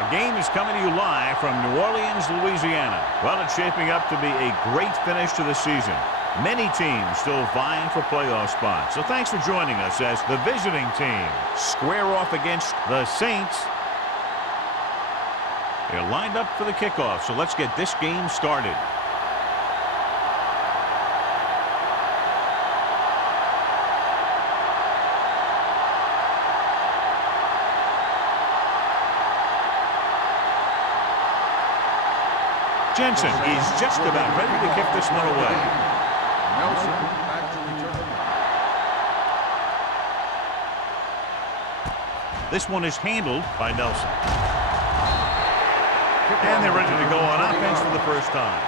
Our game is coming to you live from New Orleans, Louisiana. Well, it's shaping up to be a great finish to the season. Many teams still vying for playoff spots. So thanks for joining us as the visiting team square off against the Saints. They're lined up for the kickoff, so let's get this game started. Jensen is just about ready to kick this one away. Nelson back to return. This one is handled by Nelson. And they're ready to go on offense for the first time.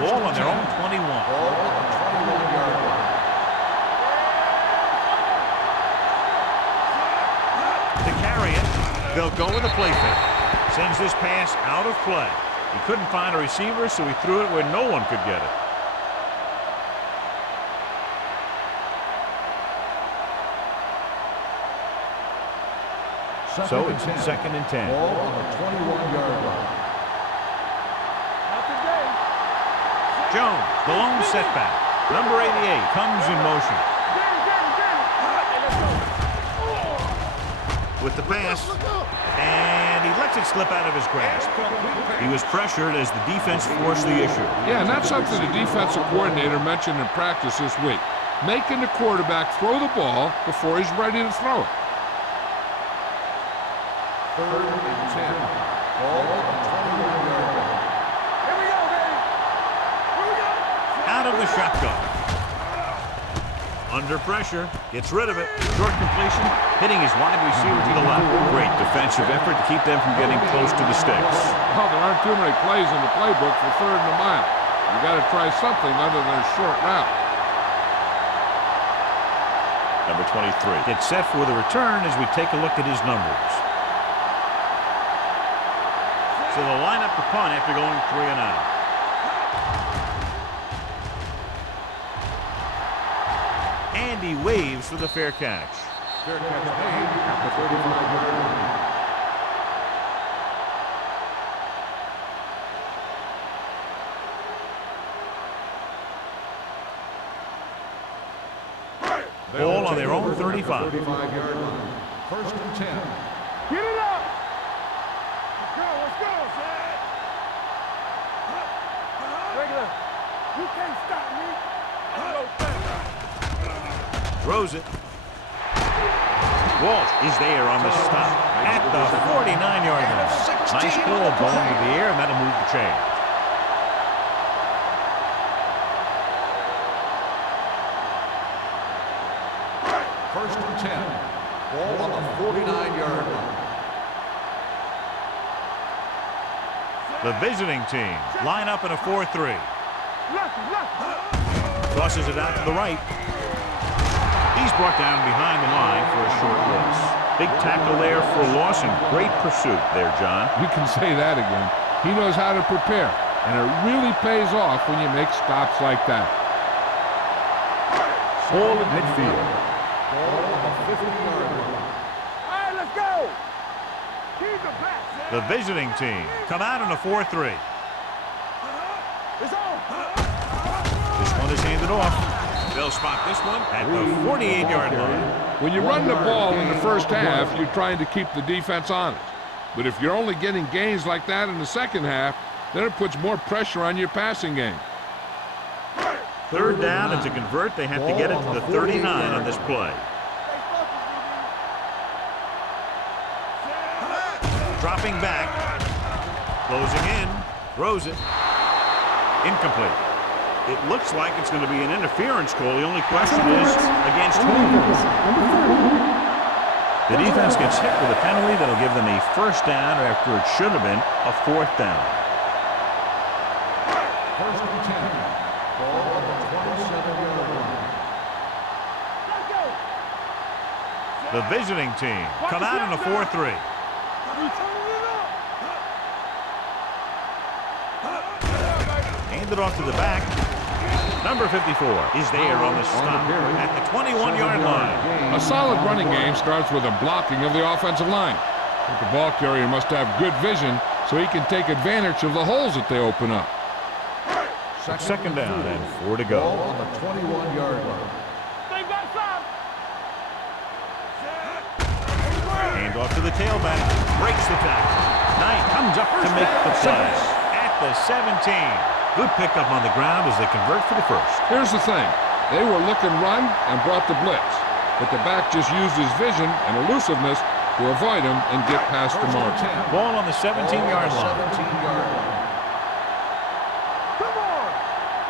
Ball on their own 21. Ball on the 21-yard line. To carry it, they'll go with a play fake. Sends this pass out of play. He couldn't find a receiver, so he threw it where no one could get it. So it's 2nd and 10. Ball on the 21-yard line. Jones, the lone setback. Number 88 comes in motion. With the pass, and he lets it slip out of his grasp. He was pressured as the defense forced the issue. Yeah, and that's something the defensive coordinator mentioned in practice this week. Making the quarterback throw the ball before he's ready to throw it. 3rd and 10. Ball on the 21-yard line. Out of the shotgun. Under pressure, gets rid of it. Short completion, hitting his wide receiver to the left. Great defensive effort to keep them from getting close to the sticks. Well, there aren't too many plays in the playbook for 3rd and a mile. You got to try something other than a short route. Number 23 gets set for the return as we take a look at his numbers. So they'll line up the punt after going 3 and out. And he waves for the fair catch. Fair catch made at the 35-yard line. Ball on their own 35. 35-yard line. 1st and 10. Get it up! Let's go, Zed! Regular, you can't stop me. Throws it. Walsh is there on the stop at the 49-yard line. Nice ball going to the air, and that'll move the chain. First and 10. Ball on the 49-yard line. The visiting team line up in a 4-3. Tosses it out to the right. He's brought down behind the line for a short loss. Big tackle there for a loss and great pursuit there, John. You can say that again. He knows how to prepare, and it really pays off when you make stops like that. Ball at midfield. Ball on the 50-yard line. All right, let's go. Keep the back, Zed. The visiting team come out in a 4-3. It's on. This one is handed off. They'll spot this one at the 48-yard line. When you run the ball in the first half, you're trying to keep the defense honest. But if you're only getting gains like that in the second half, then it puts more pressure on your passing game. 3rd down, and to convert, they have to get it to the 39 on this play. Dropping back. Closing in. Throws it. Incomplete. It looks like it's going to be an interference call. The only question is against whom? The defense gets hit with a penalty that'll give them a 1st down after it should have been a 4th down. 1st and 10. Ball on the 27-yard line. The visiting team come out in a 4-3. Hand it off to the back. Number 54 is there on the stop at the 21-yard line. A solid running game starts with a blocking of the offensive line. But the ball carrier must have good vision so he can take advantage of the holes that they open up. Second down and 4 to go. Ball on the 21-yard line. Hand off to the tailback. Breaks the tackle. Knight comes up to make the play at the 17. Good pickup on the ground as they convert for the first. Here's the thing. They were looking run and brought the blitz. But the back just used his vision and elusiveness to avoid him and get past the margin. Ball on the 17-yard line. 17-yard line. Come on!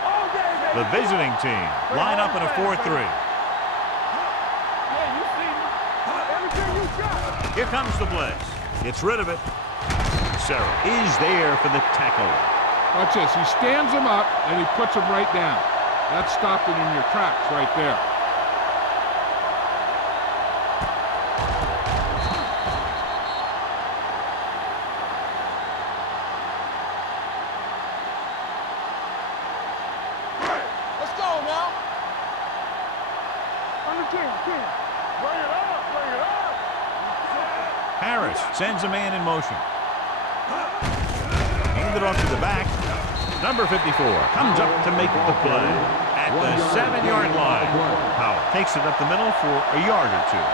All day, baby. The visiting team line up in a 4-3. Yeah, you see me. Everything you got. Here comes the blitz. Gets rid of it. Sarah is there for the tackle. Watch this. He stands him up and he puts him right down. That stopped it in your tracks right there. Let's go now. On the 10. Bring it up. Harris sends a man in motion. Hand it off to the back. Number 54 comes up to make the play at the 7-yard line. Powell takes it up the middle for a yard or two.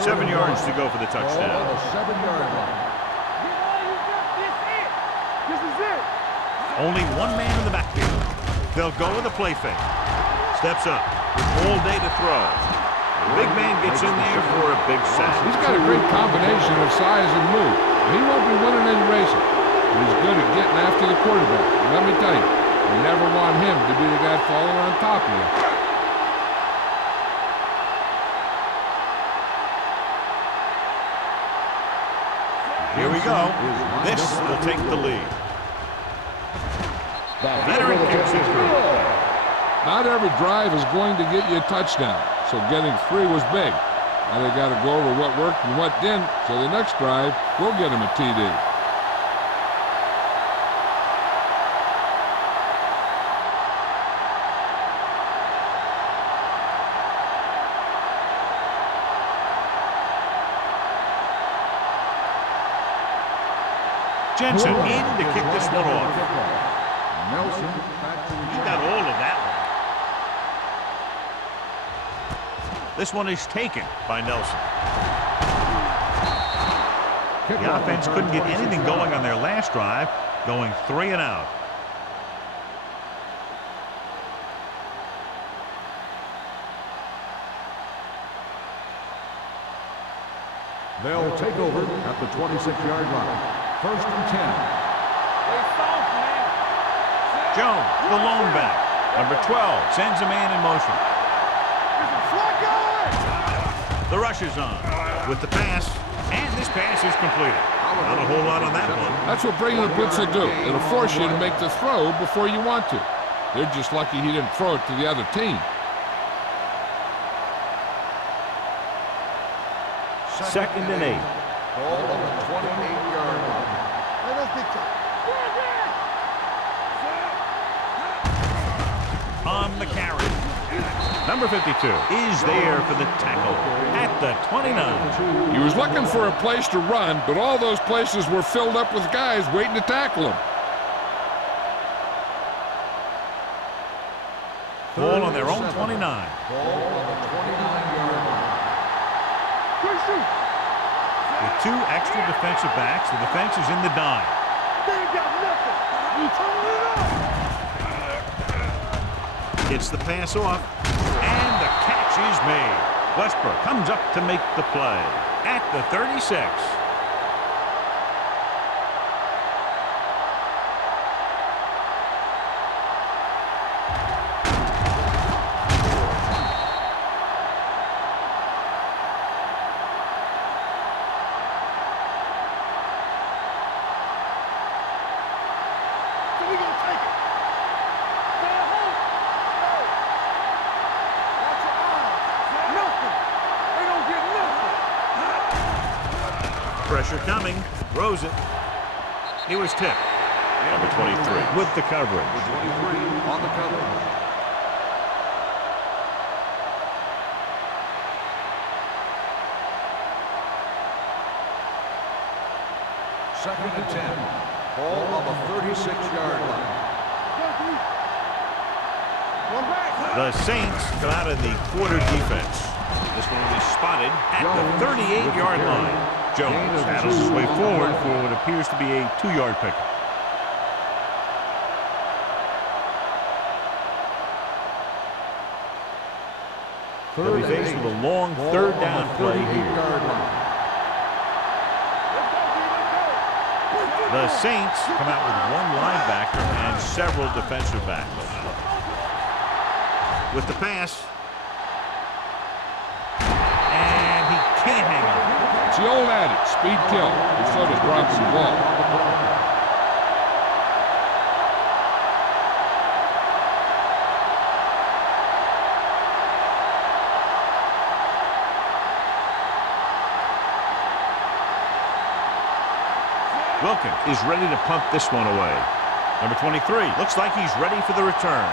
Seven yards to go for the touchdown. Ball on the 7-yard line. This is it. Only one man in the backfield. They'll go with a play fake. Steps up with all day to throw. The big man gets in there for a big sack. He's got a great combination of size and move. He won't be winning any races, but he's good at getting after the quarterback. And let me tell you, you never want him to be the guy falling on top of you. Here we go. This will take the lead. Veteran kicks it through. Not every drive is going to get you a touchdown, so getting 3 was big. Now they got to go over what worked and what didn't, so the next drive will get him a TD. Jensen in to kick this one off. Nelson back to He got all of that one. This one is taken by Nelson. The offense couldn't get anything going on their last drive, going 3 and out. They'll take over at the 26-yard line. First and 10. Jones, the lone back. Number 12 sends a man in motion. The rush is on with the pass, and this pass is completed. Not a whole lot on that one. That's what bringing the blitz will do. It'll force you to make the throw before you want to. They're just lucky he didn't throw it to the other team. Second and 8. Ball on the 28-yard line. On the carry. Number 52 is there for the tackle at the 29. He was looking for a place to run, but all those places were filled up with guys waiting to tackle him. Ball on their own 29. Ball on the 29-yard line. With 2 extra defensive backs, the defense is in the dime. They ain't got nothing. You turn it up. Gets the pass off, and the catch is made. Westbrook comes up to make the play at the 36. So we gonna take it. Stay at home. Watch your eyes. Nothing. They don't get nothing. Pressure coming. Throws it. He was tipped. Number 23 with the coverage. Number 23 on the coverage. Second and 10. Ball on the 36-yard line. The Saints come out in the quarter defense. This one will be spotted at the 38-yard line. Jones battles his way forward for what appears to be a 2-yard pick. They'll be faced with a long third down play here. The Saints come out with one linebacker and several defensive backs. With the pass. And he can't hang on. It's the old adage, speed kill. His foot is dropping the ball. Wilkin is ready to punt this one away. Number 23 looks like he's ready for the return.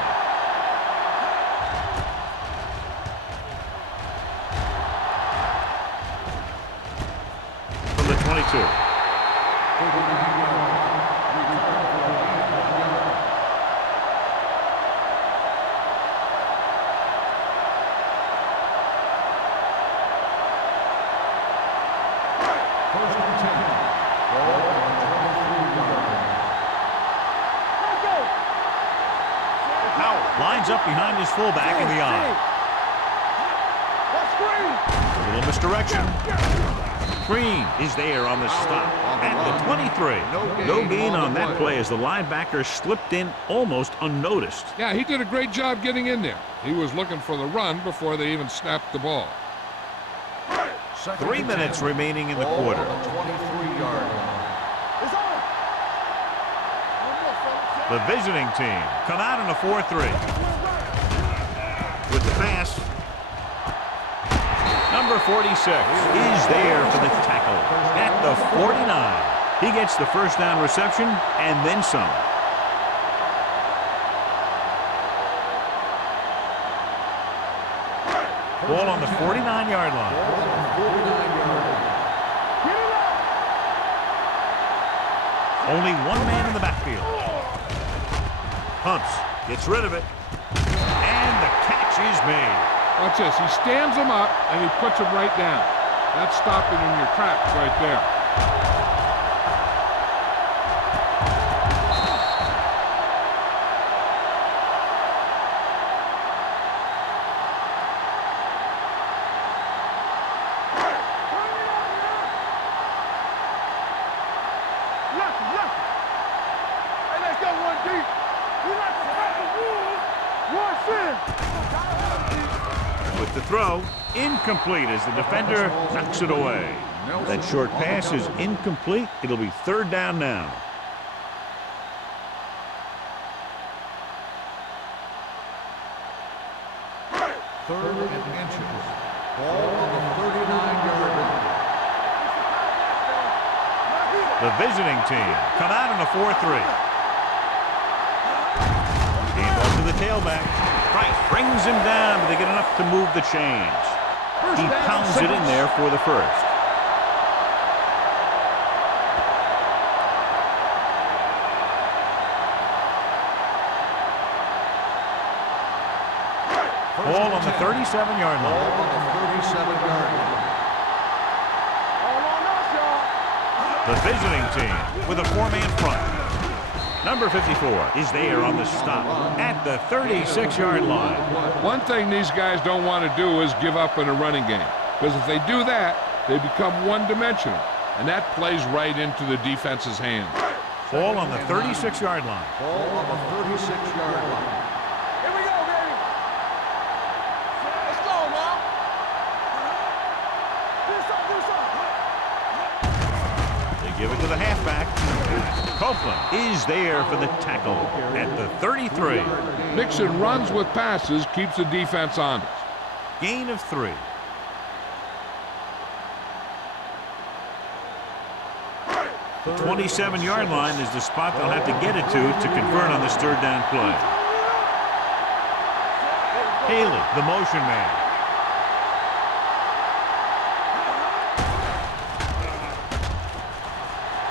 From the 22. First and 10. Ball on the 23-yard line. Howell lines up behind his fullback in the eye. A little misdirection. Green is there on the stop at the 23. No gain on that play as the linebacker slipped in almost unnoticed. Yeah, he did a great job getting in there. He was looking for the run before they even snapped the ball. 3 minutes remaining in the quarter. On the 23-yard line. The visiting team come out in a 4-3. With the pass. Number 46 is there for the tackle at the 49. He gets the first down reception and then some. Ball on the 49-yard line. Only one man in the backfield. Pumps, gets rid of it, and the catch is made. Watch this. He stands him up, and he puts him right down. That's stopping in your tracks right there. With the throw, incomplete as the defender knocks it away. That short pass is incomplete. It'll be third down now. Third and inches. Ball on the 39-yard line. The visiting team come out in a 4-3. Game ball to the tailback. Price brings him down, but they get enough to move the chains. He pounds it in there for the first. Ball on the 37-yard line. Ball on the 37-yard line. The visiting team with a 4-man front. Number 54 is there on the stop at the 36-yard line. One thing these guys don't want to do is give up in a running game. Because if they do that, they become one-dimensional. And that plays right into the defense's hands. Ball on the 36-yard line. Ball on the 36-yard line. Here we go, baby. Let's go now. Do something. They give it to the halfback. Copeland is there for the tackle at the 33. Mixon runs with passes, keeps the defense honest. Gain of 3. The 27-yard line is the spot they'll have to get it to convert on this third down play. Haley, the motion man.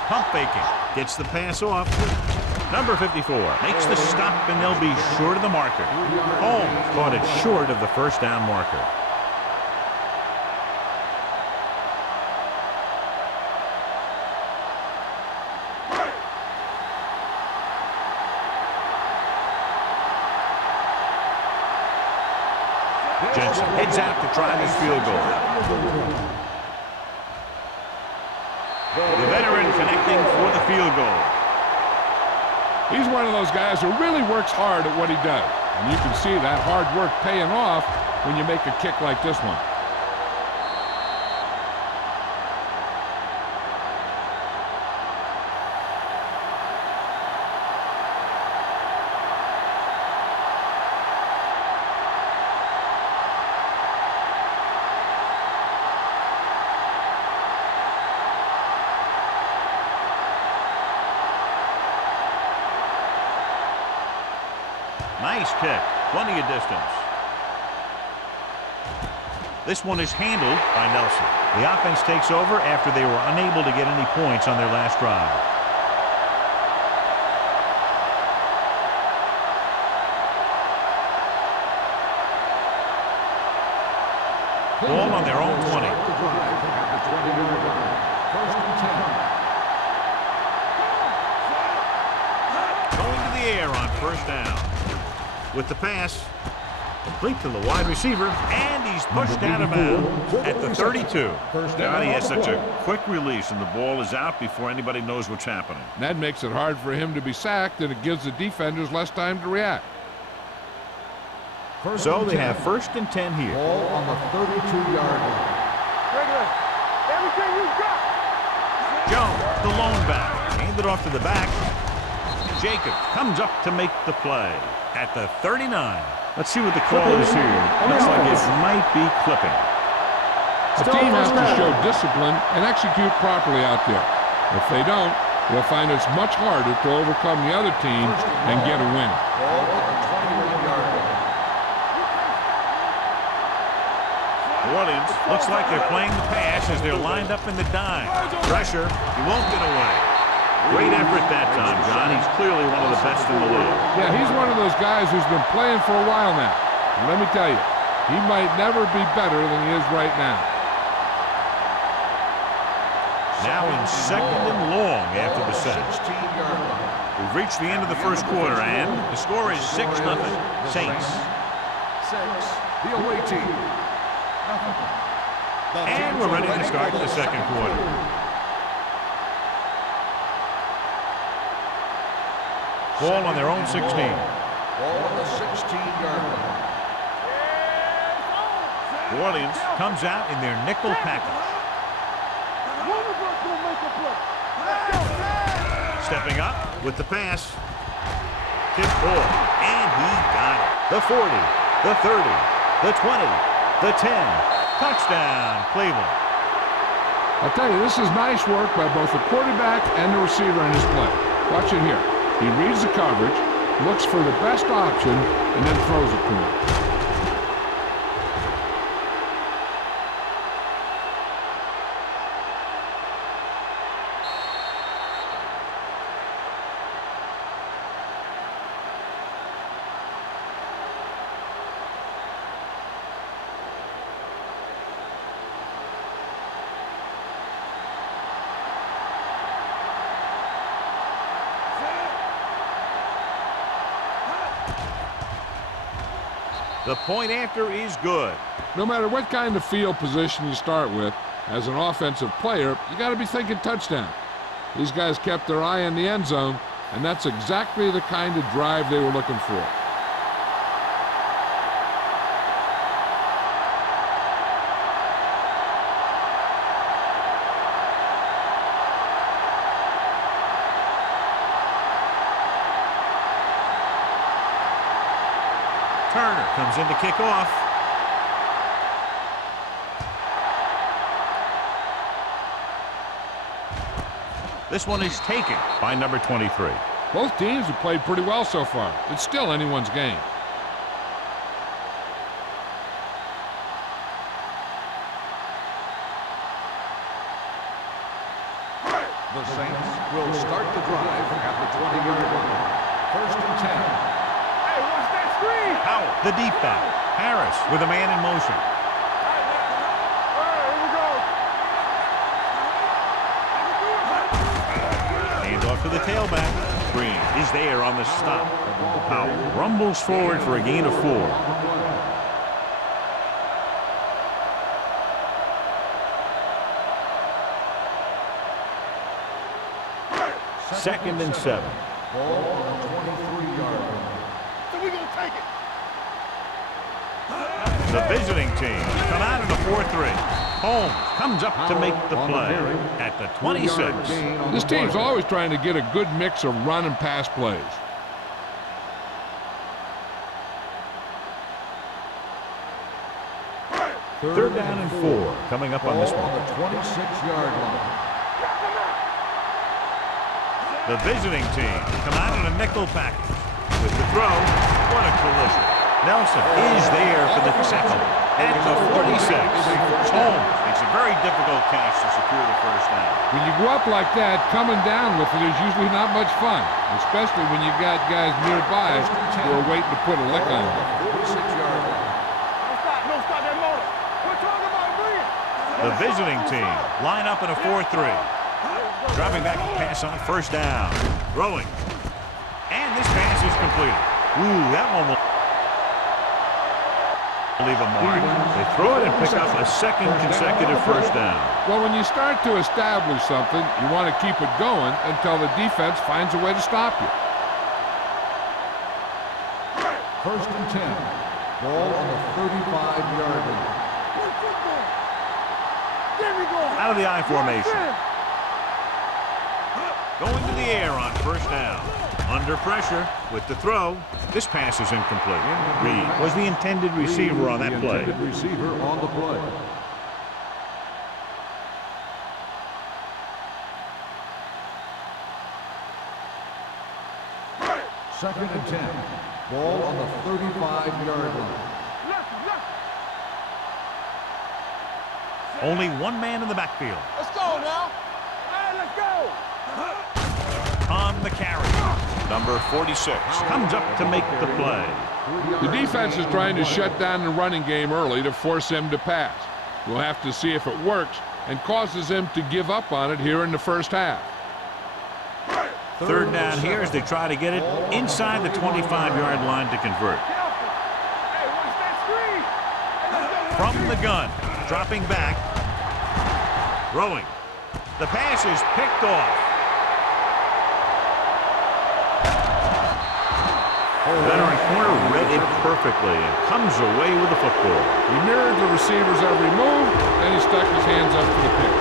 Pump faking. Gets the pass off. Number 54 makes the stop, and they'll be short of the marker. Holmes caught it short of the first down marker. Jensen heads out to try this field goal. The veteran connecting for the field goal. He's one of those guys who really works hard at what he does. And you can see that hard work paying off when you make a kick like this one. Nice kick. Plenty of distance. This one is handled by Nelson. The offense takes over after they were unable to get any points on their last drive. Ball on their own 20. Going to the air on first down. With the pass, complete to the wide receiver, and he's pushed out of bounds at the 32. God, he has such a quick release, and the ball is out before anybody knows what's happening. That makes it hard for him to be sacked, and it gives the defenders less time to react. So they have first and 10 here. Ball on the 32-yard line. Regular. Everything you got. Jones, the lone back, handed off to the back. Jacob comes up to make the play at the 39. Let's see what the call is here. Looks like it might be clipping. The team has to show discipline and execute properly out there. If they don't, they'll find it's much harder to overcome the other team and get a win. Ball on the 21-yard line. New Orleans looks like they're playing the pass as they're lined up in the dime. Pressure, he won't get away. Great effort that time, John. He's clearly one of the best in the league. Yeah, he's one of those guys who's been playing for a while now. And let me tell you, he might never be better than he is right now. Now in second and long after the set. We've reached the end of the first quarter, and the score is 6-0. Saints. 6. The away team. And we're ready to start the second quarter. Ball on their own 16. Ball on the 16-yard line. New Orleans comes out in their nickel package. One of us will make a play. Let's go. Stepping up with the pass. Tip ball. And he got it. The 40, the 30, the 20, the 10. Touchdown, Cleveland. I'll tell you, this is nice work by both the quarterback and the receiver in his play. Watch it here. He reads the coverage, looks for the best option, and then throws it to him. The point after is good. No matter what kind of field position you start with, as an offensive player, you got to be thinking touchdown. These guys kept their eye on the end zone, and that's exactly the kind of drive they were looking for. Turner comes in to kick off. This one is taken by number 23. Both teams have played pretty well so far. It's still anyone's game. The Saints will start the drive at the 20-yard line. First and 10. Hey, watch that screen! Howell, the deep back. Harris with a man in motion. All right, here we go. Hand off to the tailback. Green is there on the stop. Howell rumbles forward for a gain of 4. Second and 7. Ball on the 23-yard line. So we gonna take it. The visiting team come out in the 4-3. Holmes comes up to make the play at the 26. This team's always trying to get a good mix of run and pass plays. Third down and 4 coming up on this Ball one. on the 26-yard line. The visiting team come out in a nickel package. With the throw, what a collision. Nelson is there for the tackle at the 46. Holmes makes a very difficult catch to secure the first down. When you go up like that, coming down with it is usually not much fun, especially when you got guys nearby who are waiting to put a lick on you. 46-yard line. No stop that motor. We're talking about Green. The visiting team line up in a 4-3. Dropping back pass on first down. Throwing. And this pass is completed. Ooh, that one will leave a mark. They throw it and pick up a second consecutive first down. Well, when you start to establish something, you want to keep it going until the defense finds a way to stop you. First and 10. Ball on the 35-yard line. There we go. Out of the I formation. Going to the air on first down. Under pressure with the throw. This pass is incomplete. Reed was the intended receiver on that play. The intended receiver on the play. Second and 10. Ball on the 35-yard line. Only one man in the backfield. Let's go now. All right, let's go. On the carry. Number 46 comes up to make the play. The defense is trying to shut down the running game early to force him to pass. We'll have to see if it works and causes them to give up on it here in the first half. Third down here as they try to get it inside the 25-yard line to convert. Hey, watch that screen. From the gun, dropping back, throwing. The pass is picked off. Veteran corner read it perfectly and comes away with the football. He mirrored the receiver's every move, and he stuck his hands up for the pick.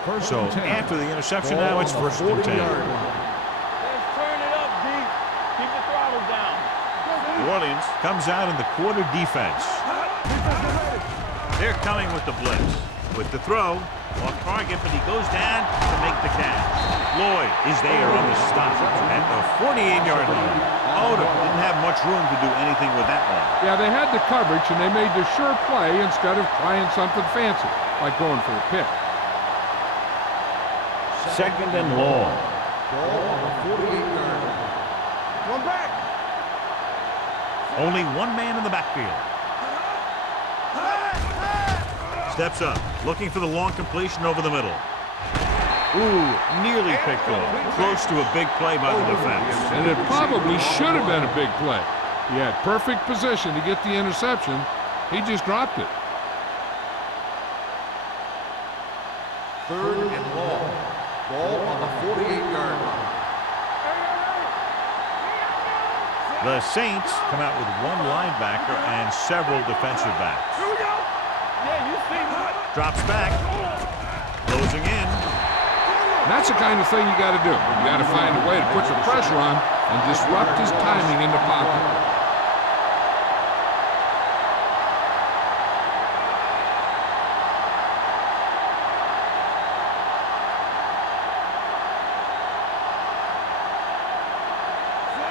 First So and 10. after the interception, Ball now it's on the first and 10. 40-yard line. Let's turn it up, D. Keep the throttle down. New Orleans comes out in the quarter defense. They're coming with the blitz. With the throw, off target, but he goes down to make the catch. Lloyd is there on the stop at the 48-yard line. Odom didn't have much room to do anything with that one. Yeah, they had the coverage, and they made the sure play instead of trying something fancy, like going for a pick. Second and long. Ball on the 48-yard line. One back. Only one man in the backfield. Steps up, looking for the long completion over the middle. Ooh, nearly picked off. Close to a big play by the defense. And it probably should have been a big play. He had perfect position to get the interception. He just dropped it. Third and long. Ball on the 48-yard line. The Saints come out with one linebacker and several defensive backs. Here we go. Yeah, you see that. Drops back. Closing in. That's the kind of thing you got to do. You got to find a way to put the pressure on and disrupt his timing in the pocket.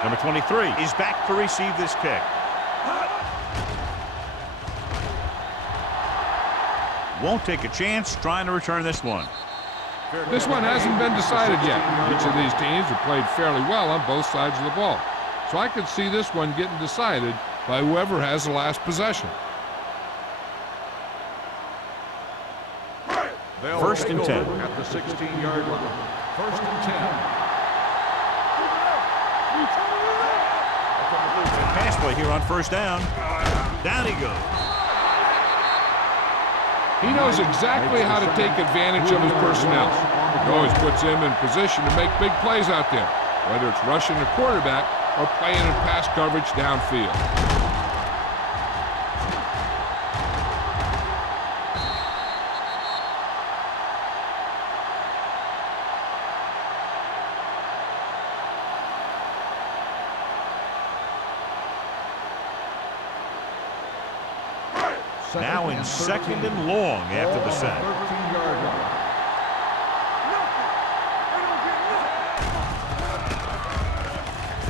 Number 23 is back to receive this kick. Won't take a chance trying to return this one. This one hasn't been decided yet. Each of these teams have played fairly well on both sides of the ball. So I could see this one getting decided by whoever has the last possession. First and 10. At the 16-yard line. First and 10. Pass play here on first down. Down he goes. He knows exactly how to take advantage of his personnel. He always puts him in position to make big plays out there, whether it's rushing the quarterback or playing in pass coverage downfield. Now in second and long after the sack. 13-yard line.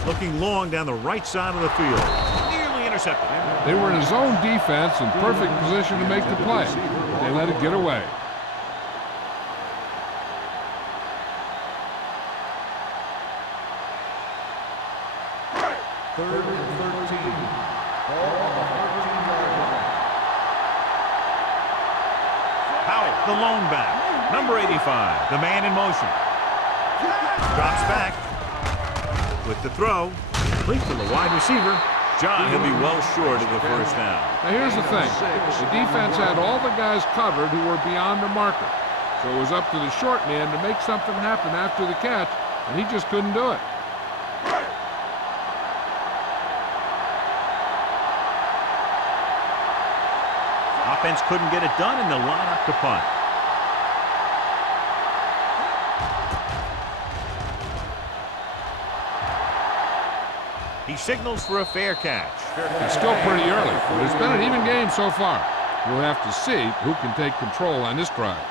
Looking long down the right side of the field. Nearly intercepted. They were in a zone defense in perfect position to make the play. They let it get away. Third and 13. Ball on the 13-yard line. Powell, the lone back. Number 85, the man in motion. Drops back. With the throw. Complete to the wide receiver. John, he'll be well short of the first down. Now here's the thing. The defense had all the guys covered who were beyond the marker. So it was up to the short man to make something happen after the catch, and he just couldn't do it. Offense couldn't get it done, and they'll line up to punt. He signals for a fair catch. It's still pretty early, but it's been an even game so far. We'll have to see who can take control on this drive.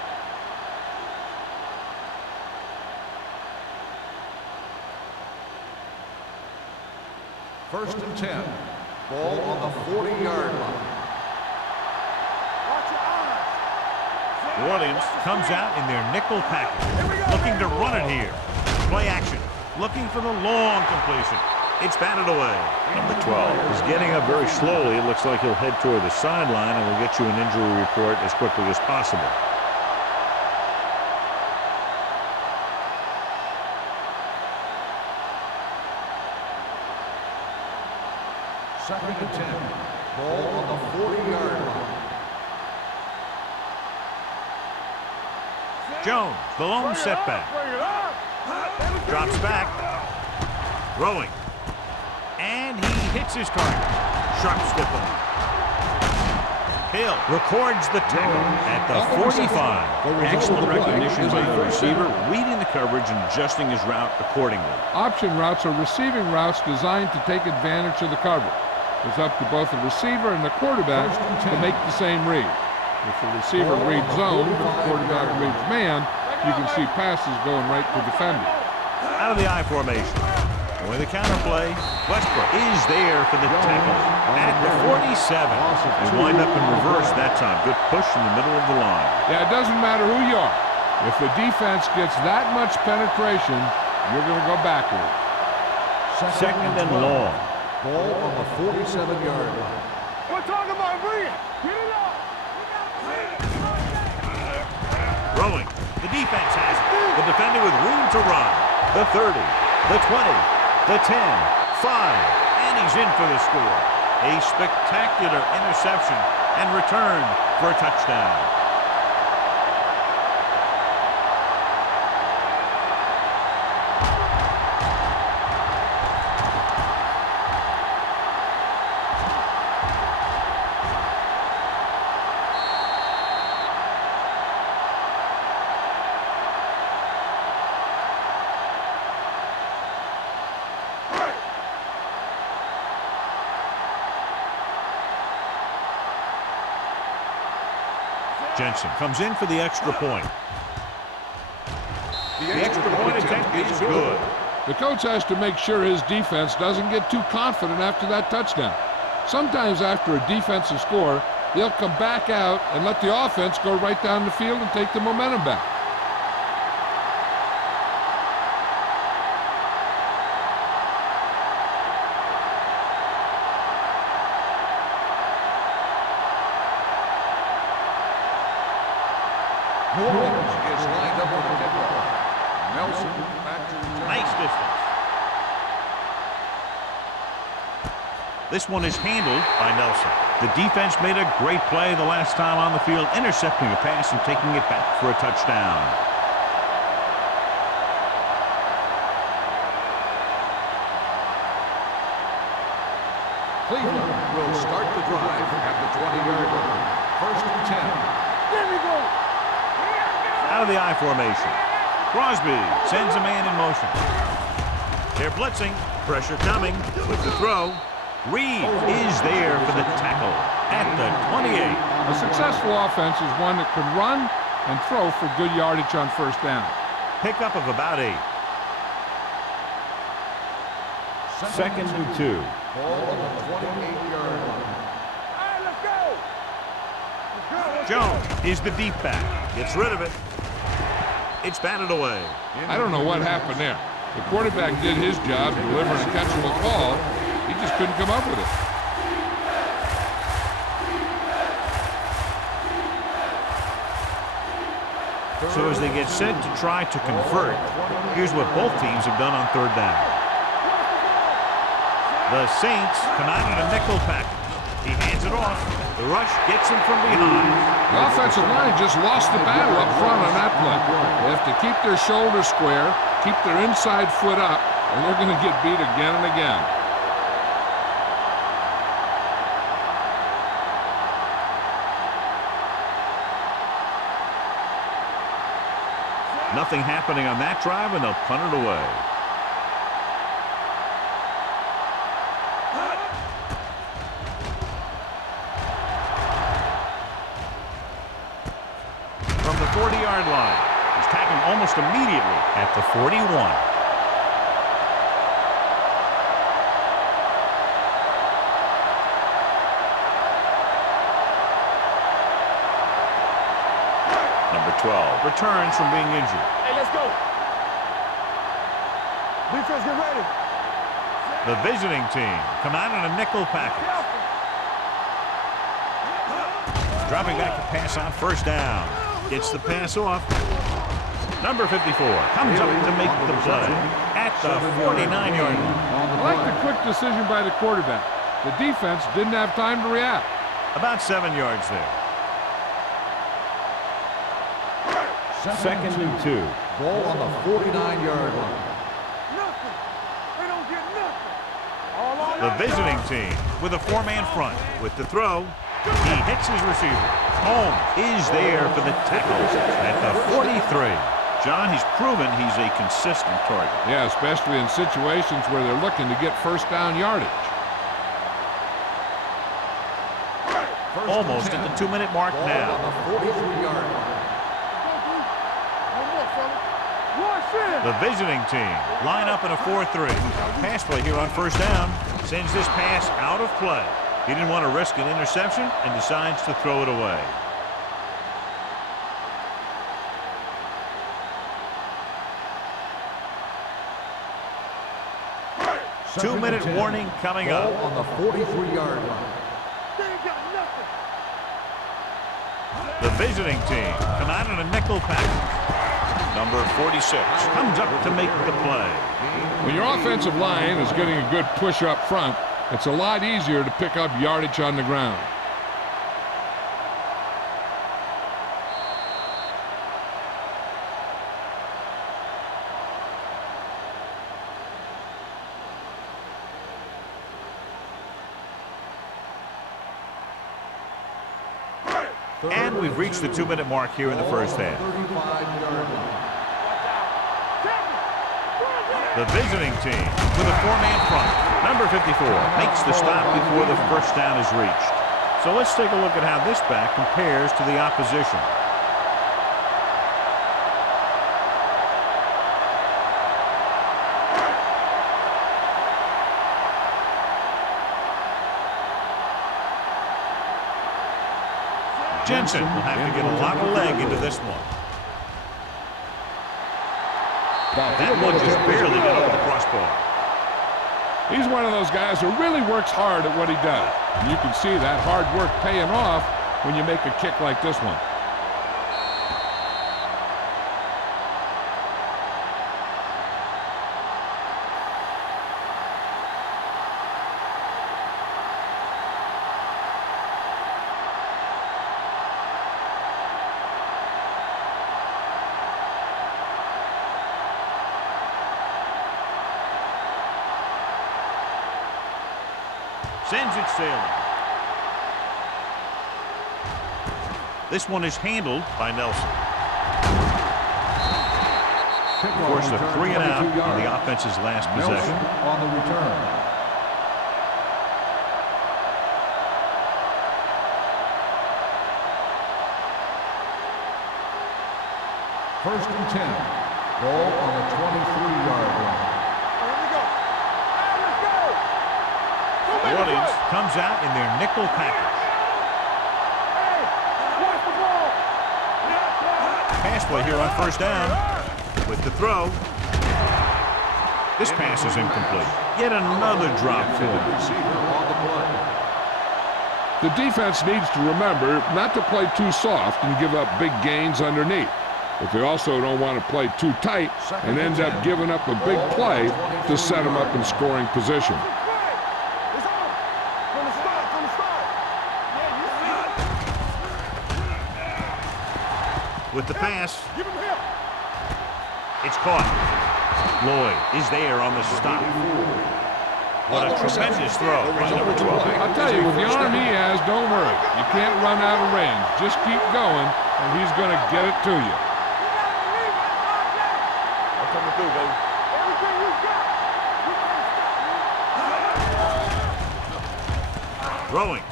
First and 10. Ball on the 40-yard line. New Orleans comes out in their nickel package, looking to run it here. Play action, looking for the long completion. It's batted away. Number 12 is getting up very slowly. It looks like he'll head toward the sideline, and we'll get you an injury report as quickly as possible. Second and 10. Ball on the 40-yard line. Jones, the lone setback. Drops back. Throwing. And he hits his target. Sharp step on. Hill records the tackle at the 45. Excellent recognition by the receiver, reading the coverage and adjusting his route accordingly. Option routes are receiving routes designed to take advantage of the coverage. It's up to both the receiver and the quarterback to make the same read. If the receiver reads zone, if the quarterback reads man, you can see passes going right to defender. Out of the I formation. With the counterplay, Westbrook is there for the tackle at the 47. They wind up in reverse that time. Good push in the middle of the line. Yeah, it doesn't matter who you are. If the defense gets that much penetration, you're going to go backward. Second and long. Ball on the 47-yard line. We're talking about Green. Get it up. Throwing. The defense has it. The defender with room to run. The 30, the 20. The 10, 5, and he's in for the score. A spectacular interception and return for a touchdown. Jensen comes in for the extra point. The extra point attempt is good. The coach has to make sure his defense doesn't get too confident after that touchdown. Sometimes after a defensive score, they'll come back out and let the offense go right down the field and take the momentum back. New Orleans is lined up with the kickoff. Nelson back to return. Nice distance. This one is handled by Nelson. The defense made a great play the last time on the field, intercepting a pass and taking it back for a touchdown. Cleveland will start the drive at the 20-yard line. First and 10. There we go. Out of the I formation. Crosby sends a man in motion. They're blitzing. Pressure coming with the throw. Reed is there for the tackle at the 28. A successful offense is one that can run and throw for good yardage on first down. Pickup of about 8. Second and 2. Ball on the 28-yard line. All right, let's go. Jones is the deep back. Gets rid of it. It's batted away. I don't know what happened there. The quarterback did his job, delivering a catchable ball. He just couldn't come up with it. So as they get set to try to convert, here's what both teams have done on third down. The Saints come out in a nickel package. He hands it off. The rush gets him from behind. The offensive line just lost the battle up front on that play. They have to keep their shoulders square, keep their inside foot up, and they're going to get beat again and again. Nothing happening on that drive, and they'll punt it away. From the 40-yard line, he's tackled almost immediately at the 41. Number 12 returns from being injured. Hey, let's go. Defense, get ready. The visiting team come out in a nickel package. Dropping back to pass on first down. Gets the pass off. Number 54 comes up to make the play at the 49-yard line. I like the quick decision by the quarterback. The defense didn't have time to react. About 7 yards there. Second and 2. Ball on the 49-yard line. Nothing. They don't get nothing. All on The visiting team with a 4-man front. With the throw, he hits his receiver. Holmes is there for the tackle at the 43. John, he's proven he's a consistent target. Yeah, especially in situations where they're looking to get first down yardage. Almost at the 2-minute mark now. On the 43-yard line. The visiting team line up in a 4-3. Pass play here on first down. Sends this pass out of play. He didn't want to risk an interception and decides to throw it away. Two-minute warning coming up. Ball on the 43-yard line. They ain't got nothing. The visiting team come out in a nickel package. Number 46 comes up to make the play. When your offensive line is getting a good push up front, it's a lot easier to pick up yardage on the ground. And we've reached the 2-minute mark here in the first half. 35-yard line. The visiting team with a 4-man front. Number 54 makes the stop before the first down is reached. So let's take a look at how this back compares to the opposition. Jensen will have to get a lot of leg into this one. That one just barely got over the crossbar. He's one of those guys who really works hard at what he does. And you can see that hard work paying off when you make a kick like this one. Sends it sailing. This one is handled by Nelson. Forced a 3 and out on the offense's last possession. On the return. First and 10. Ball on the 23-yard line. New Orleans comes out in their nickel package. Pass play here on first down. With the throw. This pass is incomplete. Yet another drop forward. The defense needs to remember not to play too soft and give up big gains underneath. But they also don't want to play too tight and end up giving up a big play to set them up in scoring position. With the pass, it's caught. Lloyd is there on the stop. What a tremendous throw by number 12. I'll tell you, with the arm he has, don't worry. You can't run out of range. Just keep going, and he's going to get it to you. I'm coming through, baby. Everything you got. Throwing.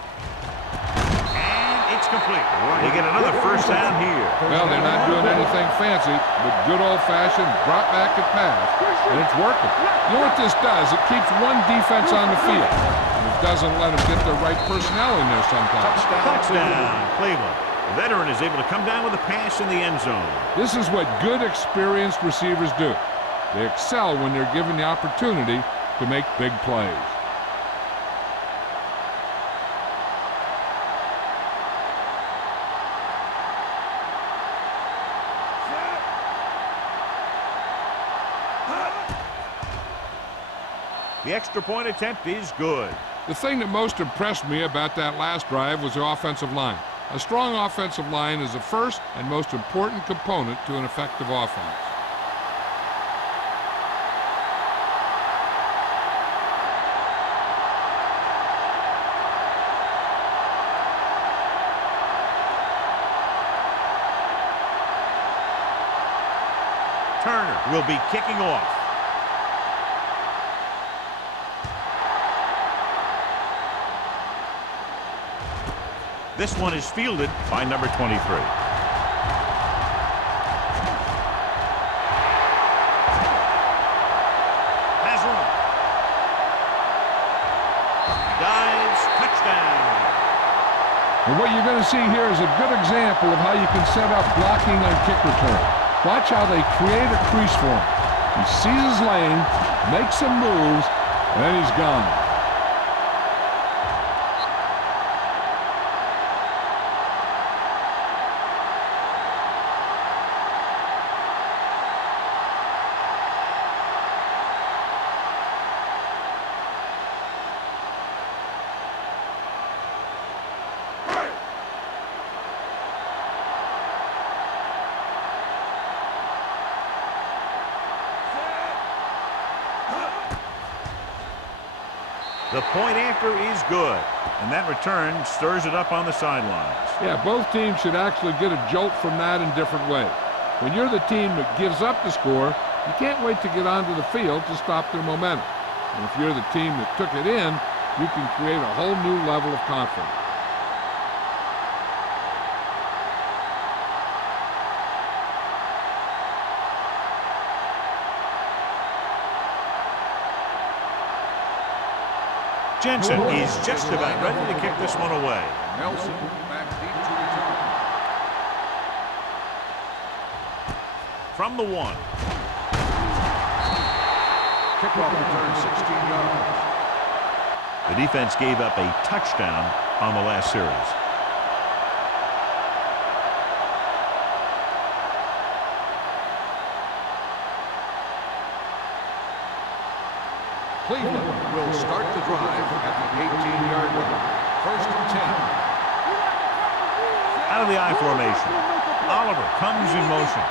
It's complete. They get another first down here. Well, they're not doing anything fancy, but good old-fashioned drop back and pass, and it's working. You know what this does? It keeps one defense on the field, and it doesn't let them get the right personnel in there sometimes. Touchdown, Cleveland. The veteran is able to come down with a pass in the end zone. This is what good, experienced receivers do. They excel when they're given the opportunity to make big plays. The extra point attempt is good. The thing that most impressed me about that last drive was the offensive line. A strong offensive line is the first and most important component to an effective offense. Turner will be kicking off. This one is fielded by number 23. Has room. Dives, touchdown. And what you're going to see here is a good example of how you can set up blocking on kick return. Watch how they create a crease for him. He sees his lane, makes some moves, and then he's gone. The point after is good, and that return stirs it up on the sidelines. Yeah, both teams should actually get a jolt from that in different ways. When you're the team that gives up the score, you can't wait to get onto the field to stop their momentum. And if you're the team that took it in, you can create a whole new level of confidence. Jensen is just about ready to kick this one away. Nelson back deep to return. From the 1. Kickoff return 16 yards. The defense gave up a touchdown on the last series. Cleveland will start the drive at the 18-yard line. First and 10. Out of the I formation. Oliver comes in motion.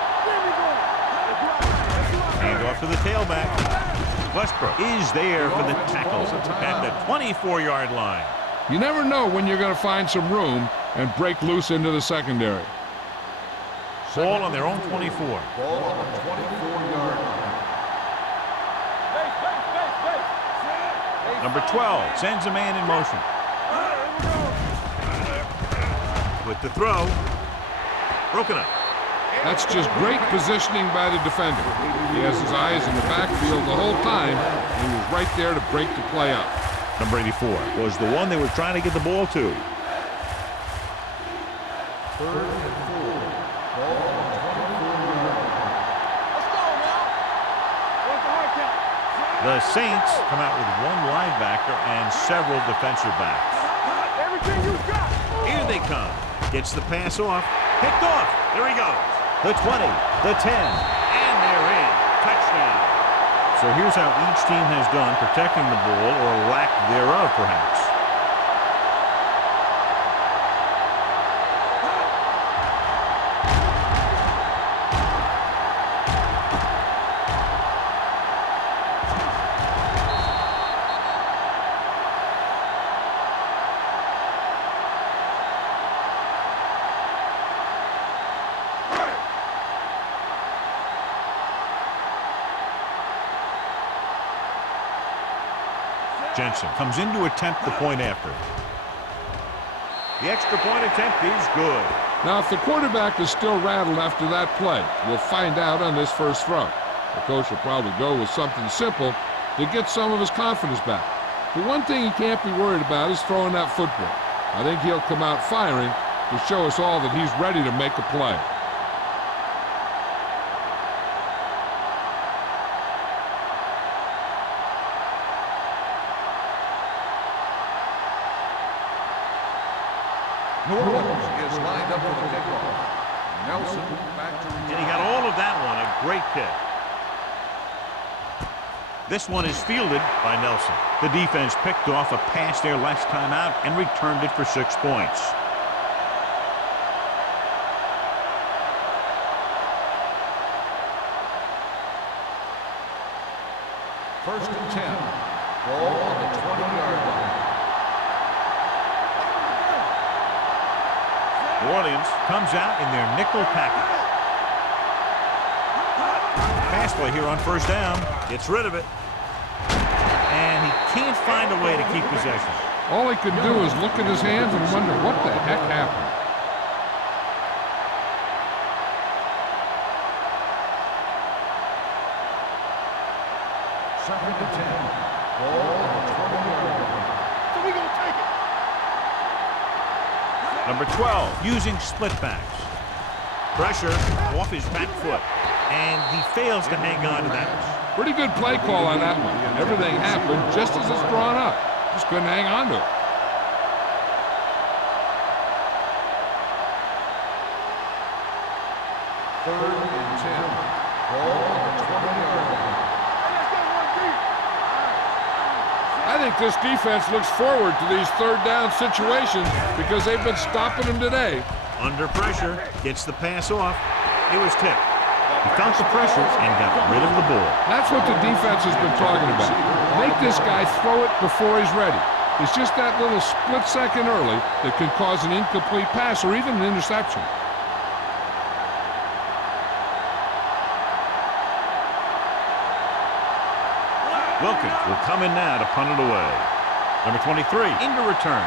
Hand off to the tailback. Westbrook is there for the tackle at the 24-yard line. You never know when you're going to find some room and break loose into the secondary. Ball on their own 24. Ball on the 24-yard line. Number 12 sends a man in motion. With the throw. Broken up. That's just great positioning by the defender. He has his eyes in the backfield the whole time, and he was right there to break the play up. Number 84 was the one they were trying to get the ball to. Third and 4. Ball on the 24-yard line. Let's go now. What's the hard count? The Saints come out with one linebacker and several defensive backs. Everything you got. Here they come. Gets the pass off. Picked off. There he goes. The 20, the 10, and they're in. Touchdown. So here's how each team has done protecting the ball, or lack thereof, perhaps. Jensen comes in to attempt the point after. The extra point attempt is good. Now, if the quarterback is still rattled after that play, we'll find out on this first throw. The coach will probably go with something simple to get some of his confidence back. The one thing he can't be worried about is throwing that football. I think he'll come out firing to show us all that he's ready to make a play. New Orleans is lined up for the kickoff. Nelson back to return. And he got all of that one. A great kick. This one is fielded by Nelson. The defense picked off a pass there last time out and returned it for 6 points. First and 10. Ball on the 20-yard line. New Orleans comes out in their nickel package. Pass play here on first down. Gets rid of it. And he can't find a way to keep possession. All he could do is look at his hands and wonder what the heck happened. Second and 10. Ball on the 20-yard line. So we gonna take it. Number 12 using split backs. Pressure off his back foot. And he fails to hang on to that. Pretty good play call on that one. Everything happened just as it's drawn up. Just couldn't hang on to it. Third and 10. Ball on the 20-yard line. Hey, let's get one deep. I think this defense looks forward to these third down situations because they've been stopping them today. Under pressure, gets the pass off. It was tipped. He felt the pressure and got rid of the ball. That's what the defense has been talking about. Make this guy throw it before he's ready. It's just that little split second early that can cause an incomplete pass or even an interception. Wilkins will come in now to punt it away. Number 23 into return.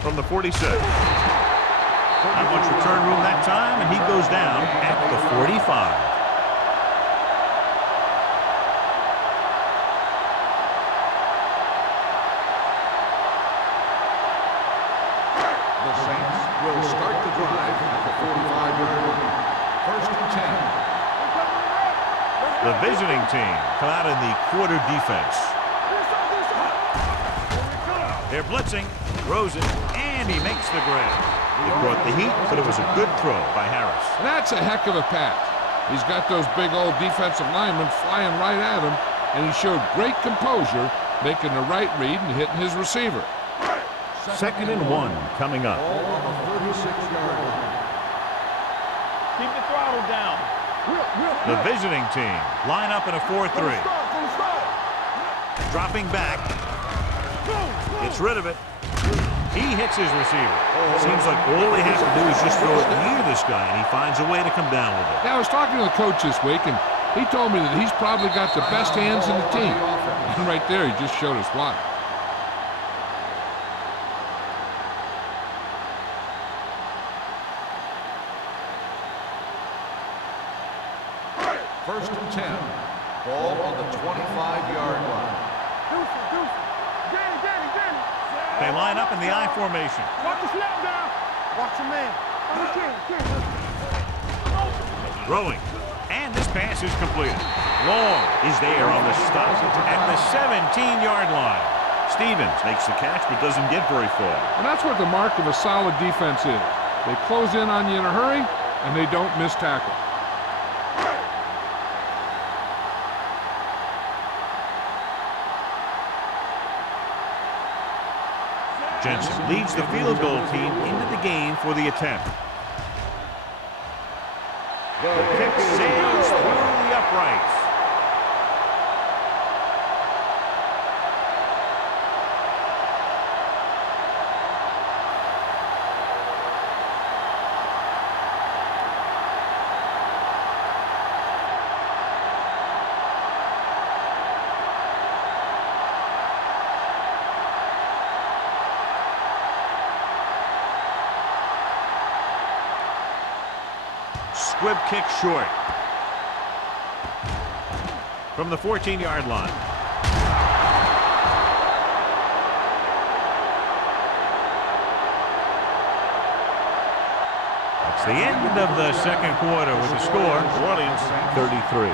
From the 46. Not much return room that time, and he goes down at the 45. The Saints will start the drive at the 45-yard line. First and 10. The visiting team come out in the quarter defense. They're blitzing, throws it, and he makes the grab. He brought the heat, but it was a good throw by Harris. That's a heck of a pass. He's got those big old defensive linemen flying right at him, and he showed great composure, making the right read and hitting his receiver. Second and 1 coming up. Ball on the 36-yard line. Keep the throttle down. The visiting team line up in a 4-3. Dropping back. Gets rid of it. He hits his receiver. Seems like all they have to do is just throw it near this guy, and he finds a way to come down with it. Yeah, I was talking to the coach this week, and he told me that he's probably got the best hands in the team. And right there, he just showed us why. First and 10. Ball on the 25-yard line. They line up in the I formation. Watch the snap down. Watch your man. Throwing. And this pass is completed. Long is there on the stop at the 17-yard line. Stevens makes the catch but doesn't get very far. And that's what the mark of a solid defense is. They close in on you in a hurry, and they don't miss tackle. Jensen leads the field goal team into the game for the attempt. The kick sails through the uprights. Squib kick short. From the 14-yard line. That's the end of the second quarter with the score. New Orleans 33.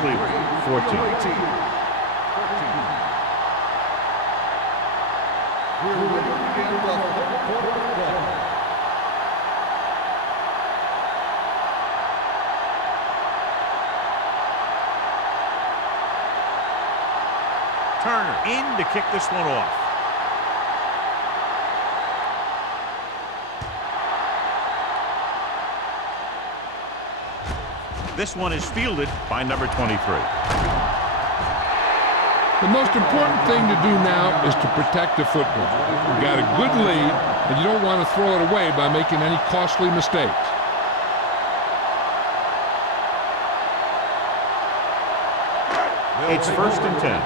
Cleveland 14. We're ready to begin the third quarter of play. Turner in to kick this one off. This one is fielded by number 23. The most important thing to do now is to protect the football. You've got a good lead, and you don't want to throw it away by making any costly mistakes. It's first and 10.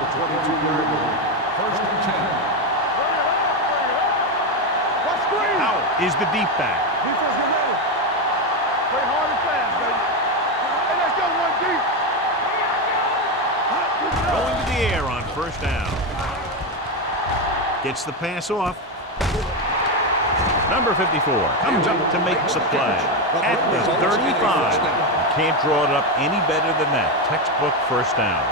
First and 10. Howell is the deep back. Defense, get ready. Play hard and fast, baby. Hey, let's go one deep. Going to the air on first down. Gets the pass off. Number 54 comes up to make the play at the 35. Can't draw it up any better than that. Textbook first down.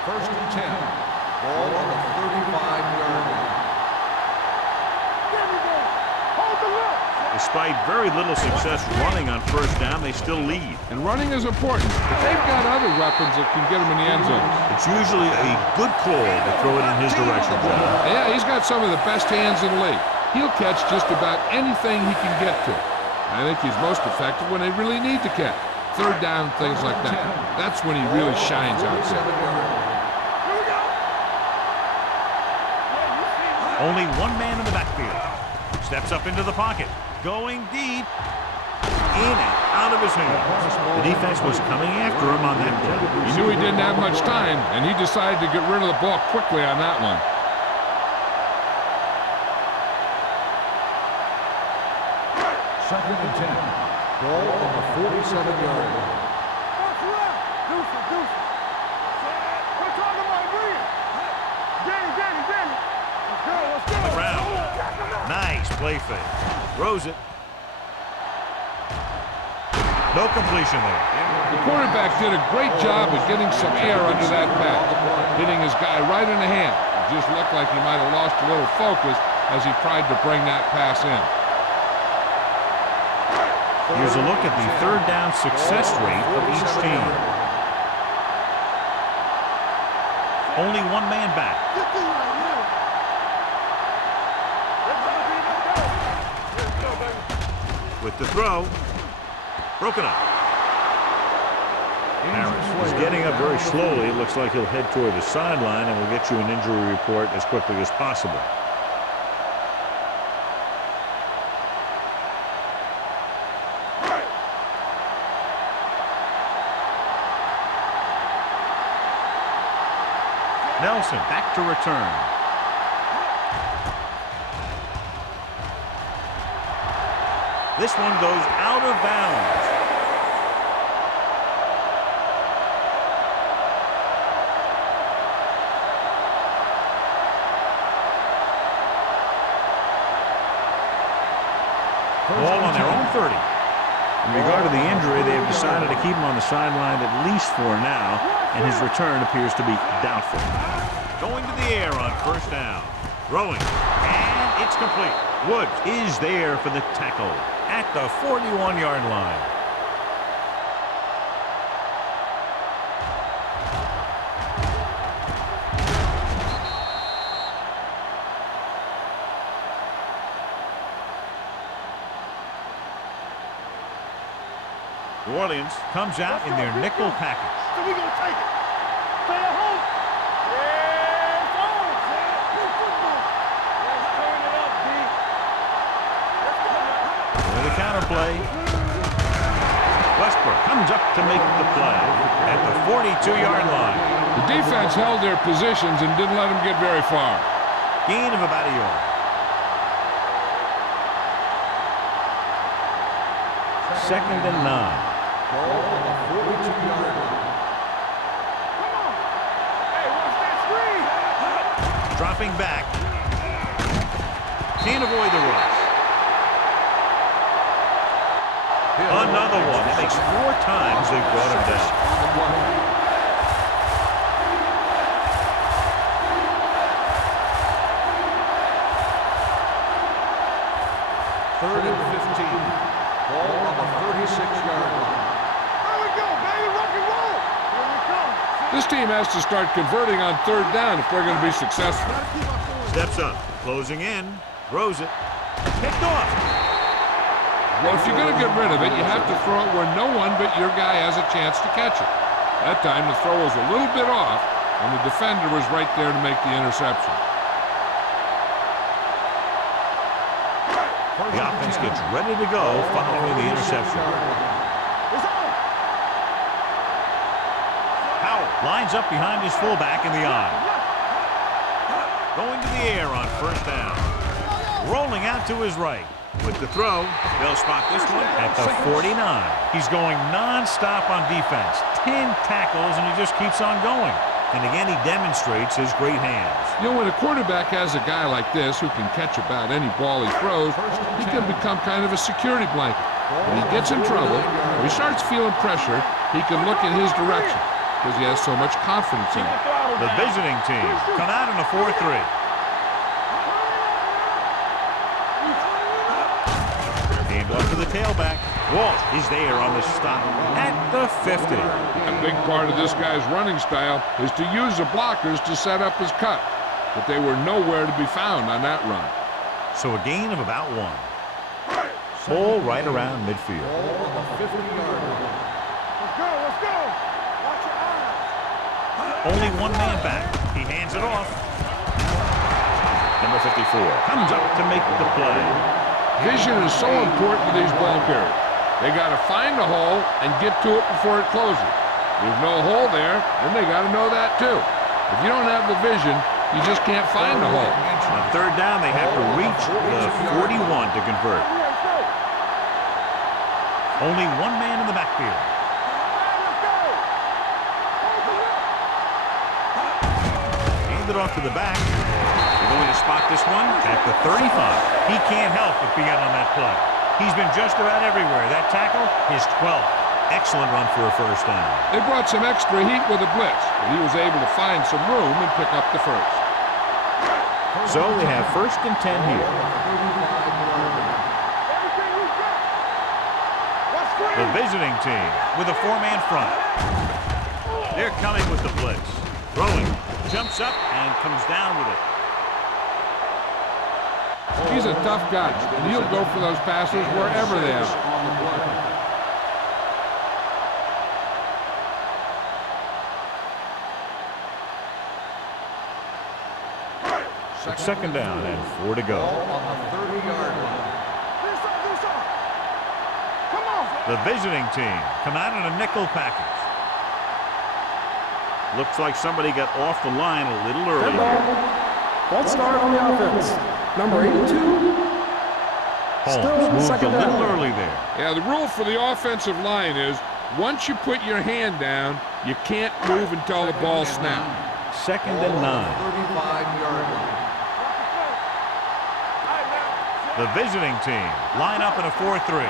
First and 10. Ball on the 35-yard line. Despite very little success running on first down, they still lead. And running is important, but they've got other weapons that can get them in the end zone. It's usually a good call to throw it in his direction, John. Yeah, he's got some of the best hands in the league. He'll catch just about anything he can get to. I think he's most effective when they really need to catch. Third down, things like that. That's when he really shines out there. Only one man in the backfield. Steps up into the pocket. Going deep. In and out of his hands. The defense was coming after him on that play. He knew he didn't have much time, and he decided to get rid of the ball quickly on that one. Second and 10. Ball on the 47-yard line. Box left. Deuce it, deuce it. We're talking about Green. Danny. Let's go. Around. Nice play fake. Throws it. No completion there. The quarterback did a great job of getting some air under that pass, hitting his guy right in the hand. It just looked like he might have lost a little focus as he tried to bring that pass in. Here's a look at the third down success rate of each team. Only one man back. With the throw. Broken up. Harris is getting up very slowly. It looks like he'll head toward the sideline, and we'll get you an injury report as quickly as possible. Nelson back to return. This one goes out of bounds. Ball on their own 30. In regard to the injury, they have decided to keep him on the sideline at least for now, and his return appears to be doubtful. Going to the air on first down. Throwing. And it's complete. Woods is there for the tackle at the 41-yard line. New Orleans comes out in their nickel package. So we gonna take it. Stay at home. Yeah, it's on, man. Good football. Let's turn it up, D. Let's go now. With the counter play. Westbrook comes up to make the play at the 42-yard line. The defense held their positions and didn't let them get very far. Gain of about a yard. Second and 9. Ball on the 42-yard line. Come on. Hey, watch that screen. Dropping back. Can't avoid the rush. Another one. It makes 4 times they've brought him down. Third and 15. Ball on the 36-yard line. Here we go, baby. Rock and roll. Here we come. This team has to start converting on third down if they're going to be successful. Steps up. Closing in. Throws it. Picked off. Well, if you're going to get rid of it, you have to throw it where no one but your guy has a chance to catch it. That time, the throw was a little bit off, and the defender was right there to make the interception. The offense gets ready to go following the interception. It's on. Howell lines up behind his fullback in the eye. Going to the air on first down. Rolling out to his right. With the throw, they'll spot this one at the 49. He's going non-stop on defense. 10 tackles, and he just keeps on going. And again, he demonstrates his great hands. You know, when a quarterback has a guy like this who can catch about any ball he throws, he can become kind of a security blanket. When he gets in trouble, or he starts feeling pressure, he can look in his direction because he has so much confidence in it. The visiting team come out in a 4-3. Hand off to the tailback. Walt is there on the stop at the 50. A big part of this guy's running style is to use the blockers to set up his cut, but they were nowhere to be found on that run. So a gain of about 1. Ball right around midfield. Ball on the 50-yard line. Let's go. Watch your eyes. Only one man back. He hands it off. Number 54 comes up to make the play. Vision is so important to these ball carriers. They got to find the hole and get to it before it closes. There's no hole there, and they got to know that too. If you don't have the vision, you just can't find the hole. On third down, they have to reach the 41 to convert. Only one man in the backfield. Hand it off to the back. They're going to spot this one at the 35. He can't help but be out on that play. He's been just about everywhere. That tackle, his 12th. Excellent run for a first down. They brought some extra heat with a blitz, but he was able to find some room and pick up the first. So they have 1st and 10 here. The visiting team with a 4-man front. They're coming with the blitz. Throwing. Jumps up and comes down with it. He's a tough guy, and he'll go for those passes wherever they are. 2nd down and 4 to go. On the 30-yard line. The visiting team come out in a nickel package. Looks like somebody got off the line a little early. Let's start on the offense. Number 82. Holmes moved a little early there. Yeah, the rule for the offensive line is once you put your hand down, you can't move until the ball snaps. 2nd and 9. 35-yard line. The visiting team line up in a 4-3.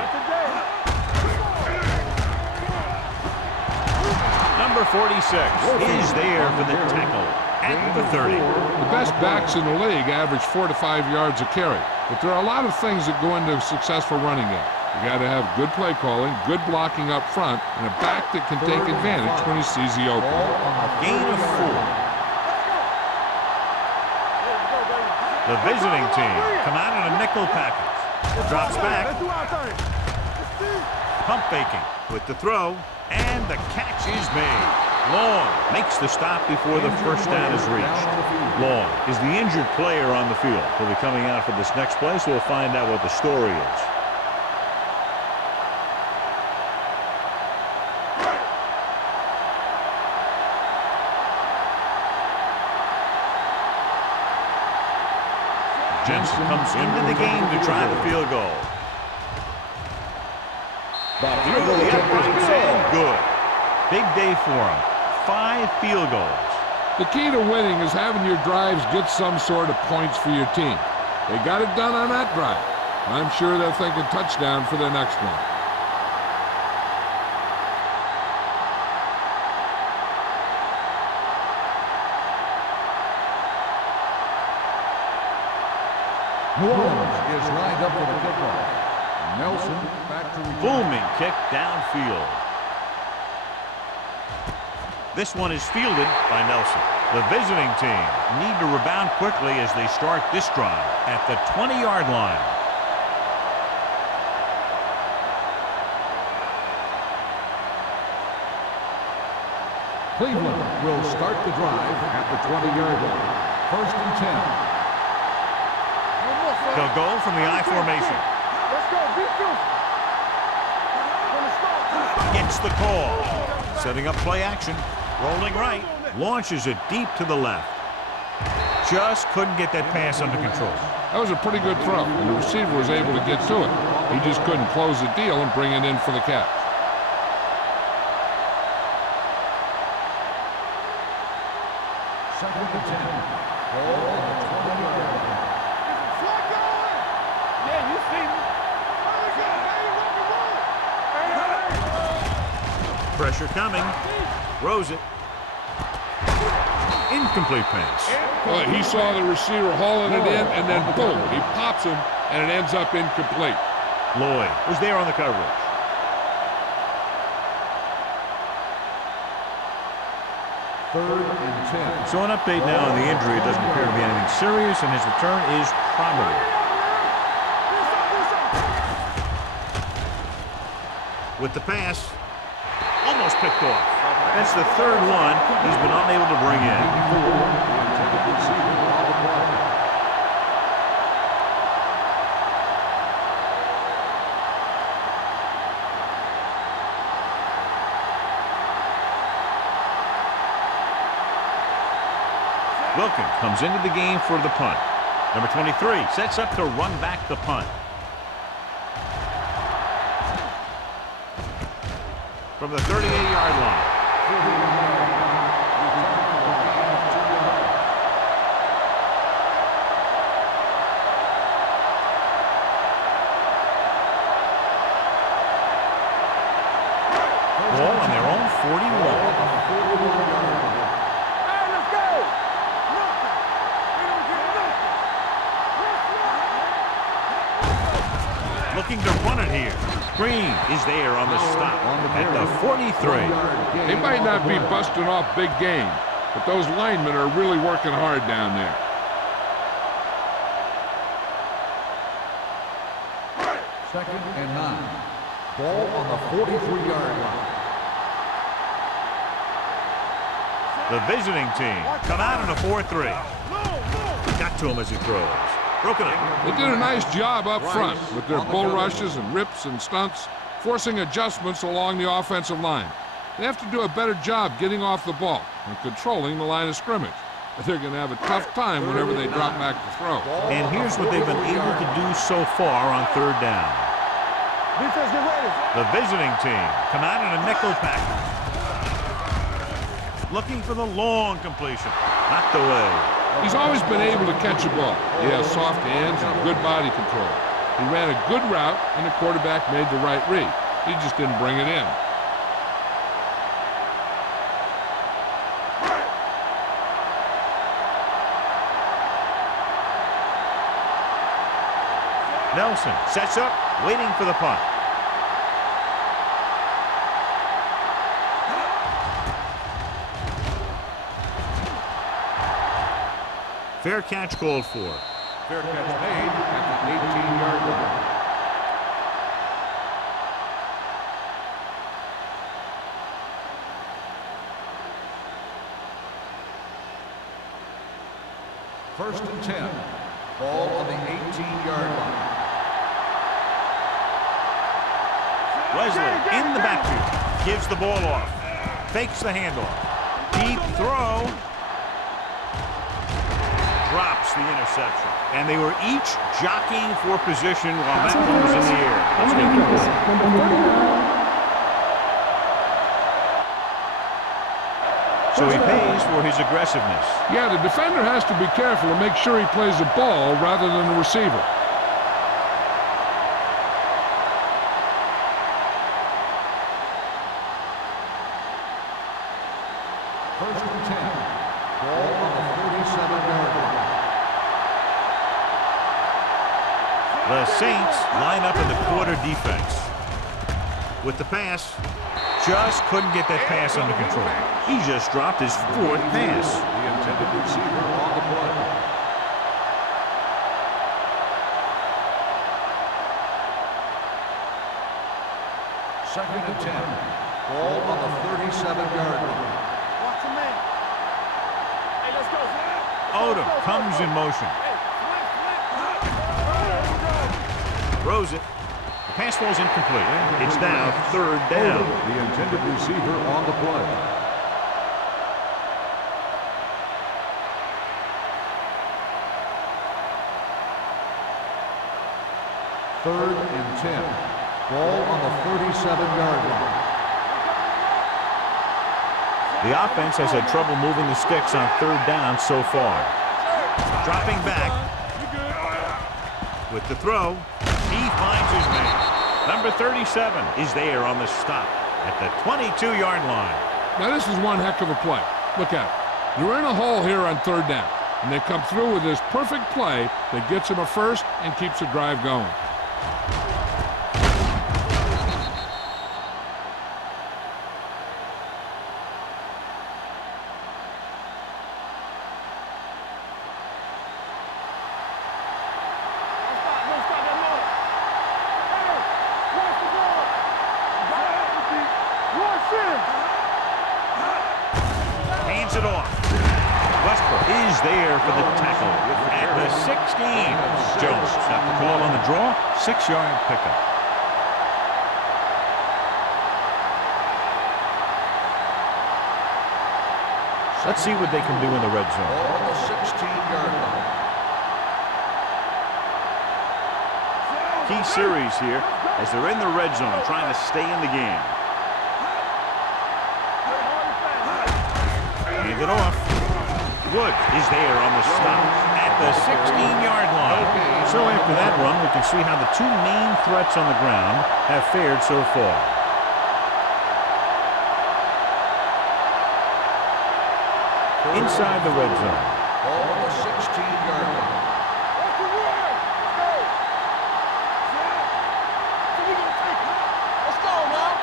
Number 46 is there for the tackle at the 30. The best backs in the league average 4 to 5 yards a carry, but there are a lot of things that go into a successful running game. You got to have good play calling, good blocking up front, and a back that can take advantage when he sees the opening. Gain of 4. The visiting team come out in a nickel package. Drops back. Pump faking with the throw, and the catch is made. Long makes the stop before the first down is reached. Long is the injured player on the field. He'll be coming out for this next play, so we'll find out what the story is. Jensen comes into the game to try the field goal. Through the uprights and good. Big day for him. 5 field goals. The key to winning is having your drives get some sort of points for your team. They got it done on that drive. I'm sure they're thinking touchdown for their next one. New Orleans is lined up for the kickoff. Nelson back to return. Booming kick downfield. This one is fielded by Nelson. The visiting team need to rebound quickly as they start this drive at the 20-yard line. Cleveland will start the drive at the 20-yard line. 1st and 10. They'll go from the I formation. Let's go, defense. Gets the call. Setting up play action. Rolling right. Launches it deep to the left. Just couldn't get that pass under control. That was a pretty good throw, and the receiver was able to get to it. He just couldn't close the deal and bring it in for the catch. Second and 10. Ball on the 20-yard line. Yeah, you see me. Pressure coming. Throws it. Incomplete pass. Well, he saw the receiver hauling it in, and then boom, he pops him, and it ends up incomplete. Lloyd was there on the coverage. Third and 10. So an update now on the injury. It doesn't appear to be anything serious, and his return is probable. With the pass, almost picked off. That's the 3rd one he's been unable to bring in. Wilkins comes into the game for the punt. Number 23 sets up to run back the punt. from the 38-yard line. Ball on their own 41. Looking to run it here. Green is there on the stop at the 43. They might not be busting off big game, but those linemen are really working hard down there. Second and 9. Ball on the 43-yard line. The visiting team come out in a 4-3. Got to him as he throws. Broken up. They did a nice job up front with their bull rushes and rips and stunts, forcing adjustments along the offensive line. They have to do a better job getting off the ball and controlling the line of scrimmage. But they're going to have a tough time whenever they drop back to throw. And here's what they've been able to do so far on third down. Defense, get ready. The visiting team come out in a nickel package. Looking for the long completion. Not the way. He's always been able to catch a ball. He has soft hands and good body control. He ran a good route, and the quarterback made the right read. He just didn't bring it in. Nelson sets up, waiting for the punt. Fair catch called for. Fair catch made at the 18-yard line. First and 10. Ball on the 18-yard line. Wesley in the backfield. Gives the ball off. Fakes the handoff. Deep throw. Drops the interception. And they were each jockeying for position while that one was in the air. Let's get the ball. So he pays for his aggressiveness. Yeah, the defender has to be careful to make sure he plays the ball rather than the receiver. First and 10. Ball on the 47-yard line. The Saints line up in the quarter defense. With the pass, just couldn't get that pass under control. He just dropped his fourth pass. The intended receiver on the play. Second and 10. Ball on the 37-yard line. Watch the man. Hey, let's go. Odom comes in motion. Throws it. The pass falls incomplete. It's now third down. The intended receiver on the play. Third and 10. Ball on the 37-yard line. The offense has had trouble moving the sticks on third down so far. Dropping back. With the throw, he finds his man. Number 37 is there on the stop at the 22-yard line. Now, this is one heck of a play. Look at it. You're in a hole here on third down, and they come through with this perfect play that gets him a first and keeps the drive going. Hands it off. Westbrook is there for the tackle at the 16. Jones got the ball on the draw. 6-yard pickup. Let's see what they can do in the red zone. Ball on the 16-yard line. Key series here as they're in the red zone trying to stay in the game. Hand it off. Wood is there on the stop at the 16-yard line. So after that run, we can see how the two main threats on the ground have fared so far. Inside the red zone. Ball on the 16-yard line. Let's go now.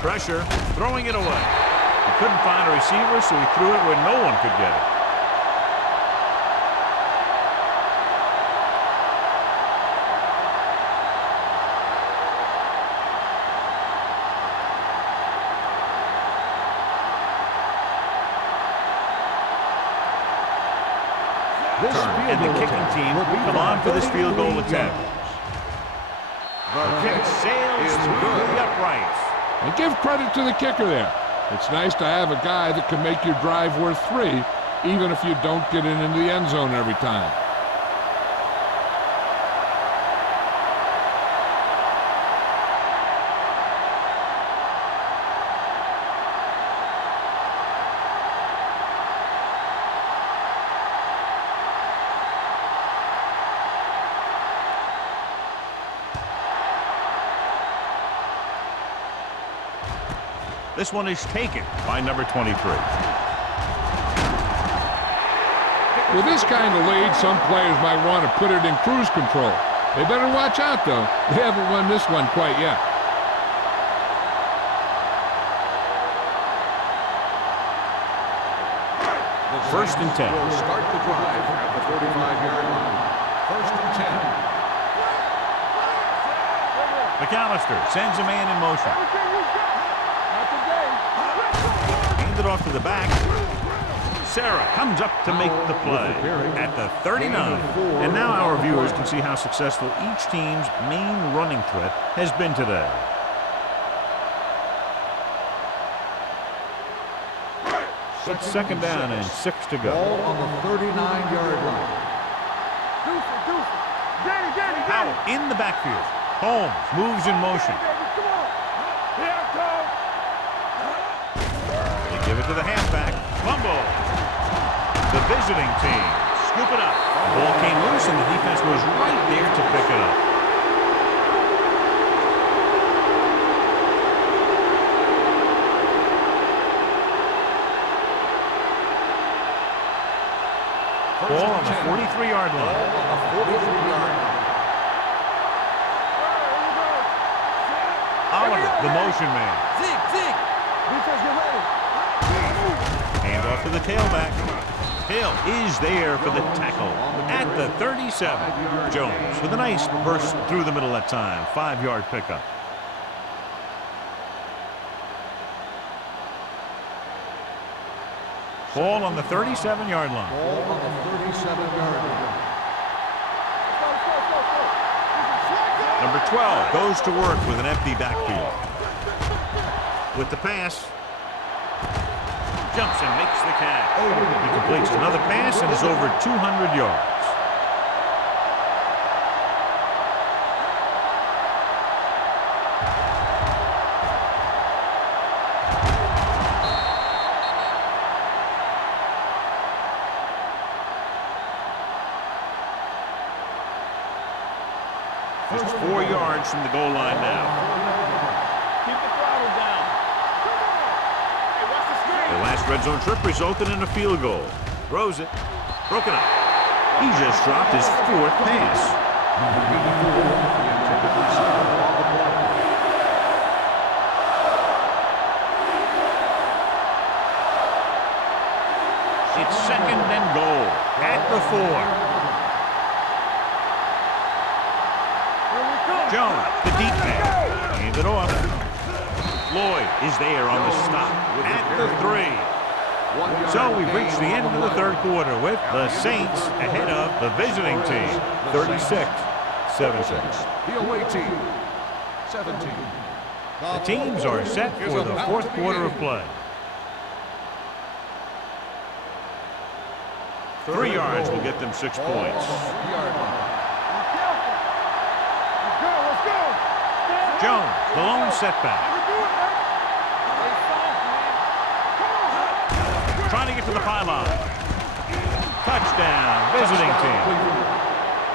Pressure, throwing it away. He couldn't find a receiver, so he threw it where no one could get it. And the kicking team will come on for this field goal attempt. The kick sails through the uprights. And give credit to the kicker there. It's nice to have a guy that can make your drive worth 3, even if you don't get it into the end zone every time. This one is taken by number 23. With this kind of lead, some players might want to put it in cruise control. They better watch out, though. They haven't won this one quite yet. First and 10. Will start the drive at the 45-yard line. First and 10. McAllister sends a man in motion. Hand it off to the back. Sarah comes up to make the play at the 39. And now our viewers can see how successful each team's main running threat has been today. It's second down and 6 to go. Ball on the 39-yard line. Powell in the backfield. Holmes moves in motion. They give it to the halfback. Fumble. The visiting team scoop it up. Ball came loose and the defense was right there to pick it up. Ball on the 43-yard line. On the 43-yard line. Oliver, the motion man. Zig. Defense, get ready. Hand off to the tailback. Hill is there for the tackle at the 37. Jones with a nice burst through the middle that time. 5-yard pickup. Ball on the 37-yard line. Ball on the 37-yard line. Number 12 goes to work with an empty backfield. With the pass. Jumps and makes the catch. He completes another pass and is over 200 yards. Just 4 yards from the goal line now. Keep the throttle down. Hey, watch the screen. The last red zone trip resulted in a field goal. Throws it. Broken up. He just dropped his 4th pass. It's second and goal at the 4. Jones, the deep man. Hand it off. Lloyd is there on the stop at the 3. So we've reached the end of the third quarter with the Saints ahead of the visiting team, 36-17. The away team, 17. The teams are set for the fourth quarter of play. 3 yards will get them 6 points. Jones, the lone setback. it to the pylon. Touchdown, visiting team.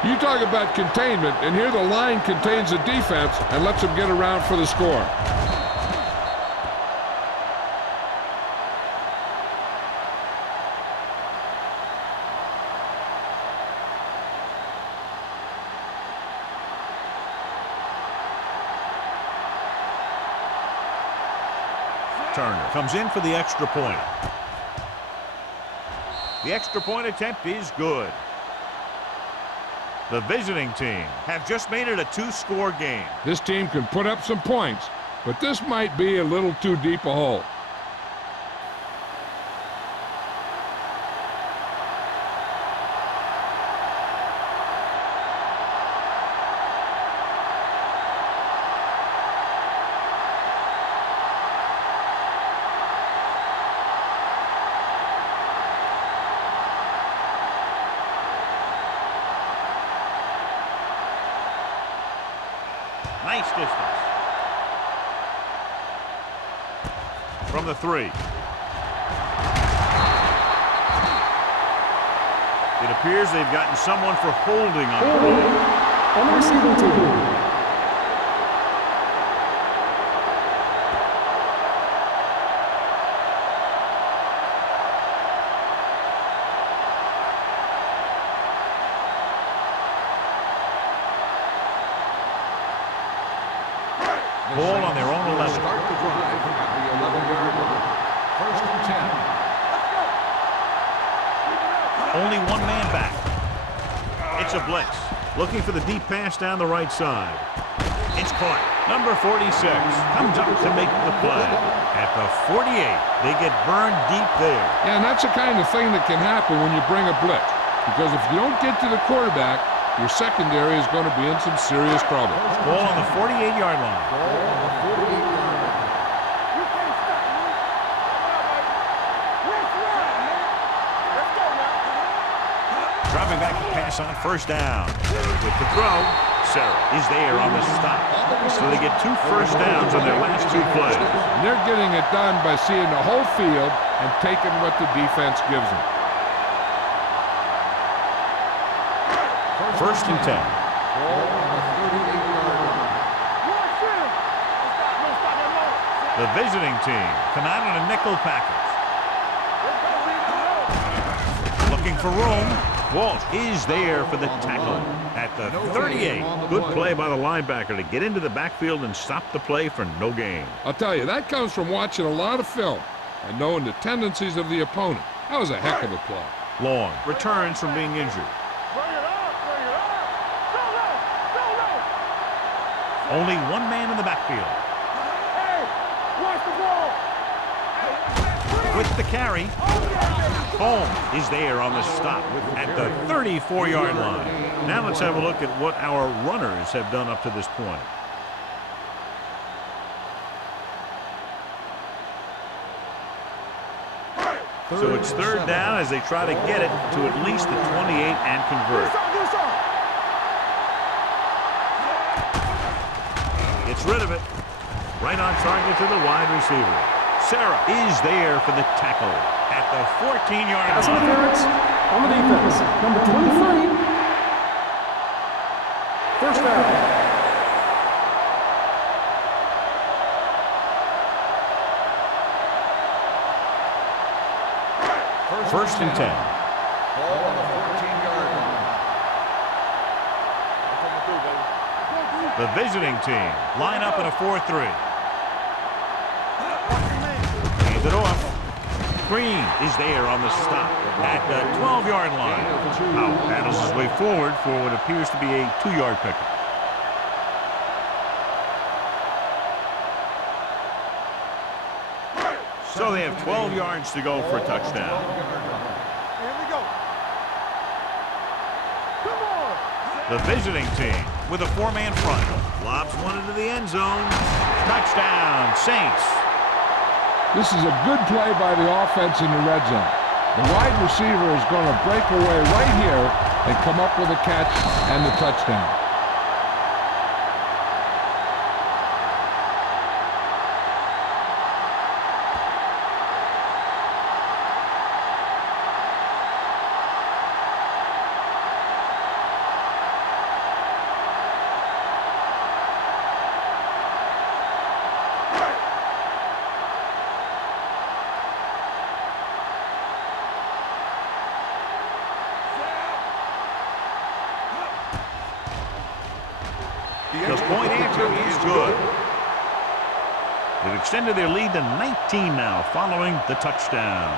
You talk about containment, and here the line contains the defense and lets them get around for the score. Turner comes in for the extra point. The extra point attempt is good. The visiting team have just made it a 2-score game. This team can put up some points, but this might be a little too deep a hole. Nice distance. From the 3. It appears they've gotten someone for holding on the ball. On the receiving team. Ball on their own 11. Start the drive at the 11-yard line. First and 10. Only one man back. It's a blitz. Looking for the deep pass down the right side. It's caught. Number 46 comes up to make the play. At the 48, they get burned deep there. Yeah, and that's the kind of thing that can happen when you bring a blitz. Because if you don't get to the quarterback, your secondary is going to be in some serious trouble. Ball on the 48-yard line. Ball on the 48-yard line. You can't stop me. Let's run, man. Let's go now. Dropping back to pass on first down. With the throw, Sarah is there on the stop. So they get 2 first downs on their last 2 plays. And they're getting it done by seeing the whole field and taking what the defense gives them. First and 10. Ball on the 38-yard line. Watch him. Don't stop that ball. The visiting team come out in a nickel package. Looking for room. Walsh is there for the tackle at the 38. Good play by the linebacker to get into the backfield and stop the play for no gain. I'll tell you, that comes from watching a lot of film and knowing the tendencies of the opponent. That was a heck of a play. Long returns from being injured. Bring it up. Bring it up. Go low. Go low. Only one man in the backfield. Hey, watch the ball. With the carry, Holmes is there on the stop at the 34-yard line. Now let's have a look at what our runners have done up to this point. So it's third down as they try to get it to at least the 28 and convert. Gets rid of it. Right on target to the wide receiver. Sarah is there for the tackle at the 14-yard Pass line. interference on the defense. Number 23. First down. First and 10. Ball on the 14-yard line. The visiting team line up in a 4-3. Hand it off. Green is there on the stop at the 12-yard line. Now paddles his way forward for what appears to be a 2-yard pickup. So they have 12 yards to go for a touchdown. Here we go. Come on. The visiting team with a 4-man front. Lobs one into the end zone. Touchdown, Saints. This is a good play by the offense in the red zone. The wide receiver is going to break away right here and come up with a catch and the touchdown. The point answer is good. They've extended their lead to 19 now following the touchdown.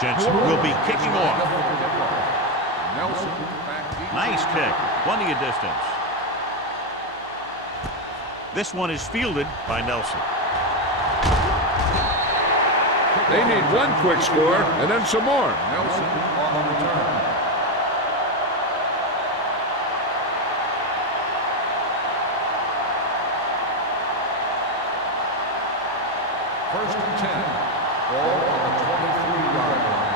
Jensen will be kicking off. Nelson back deep. Nice kick. Plenty of distance. This one is fielded by Nelson. They need one quick score and then some more. Nelson on the return. First and 10. Ball on the 23-yard line.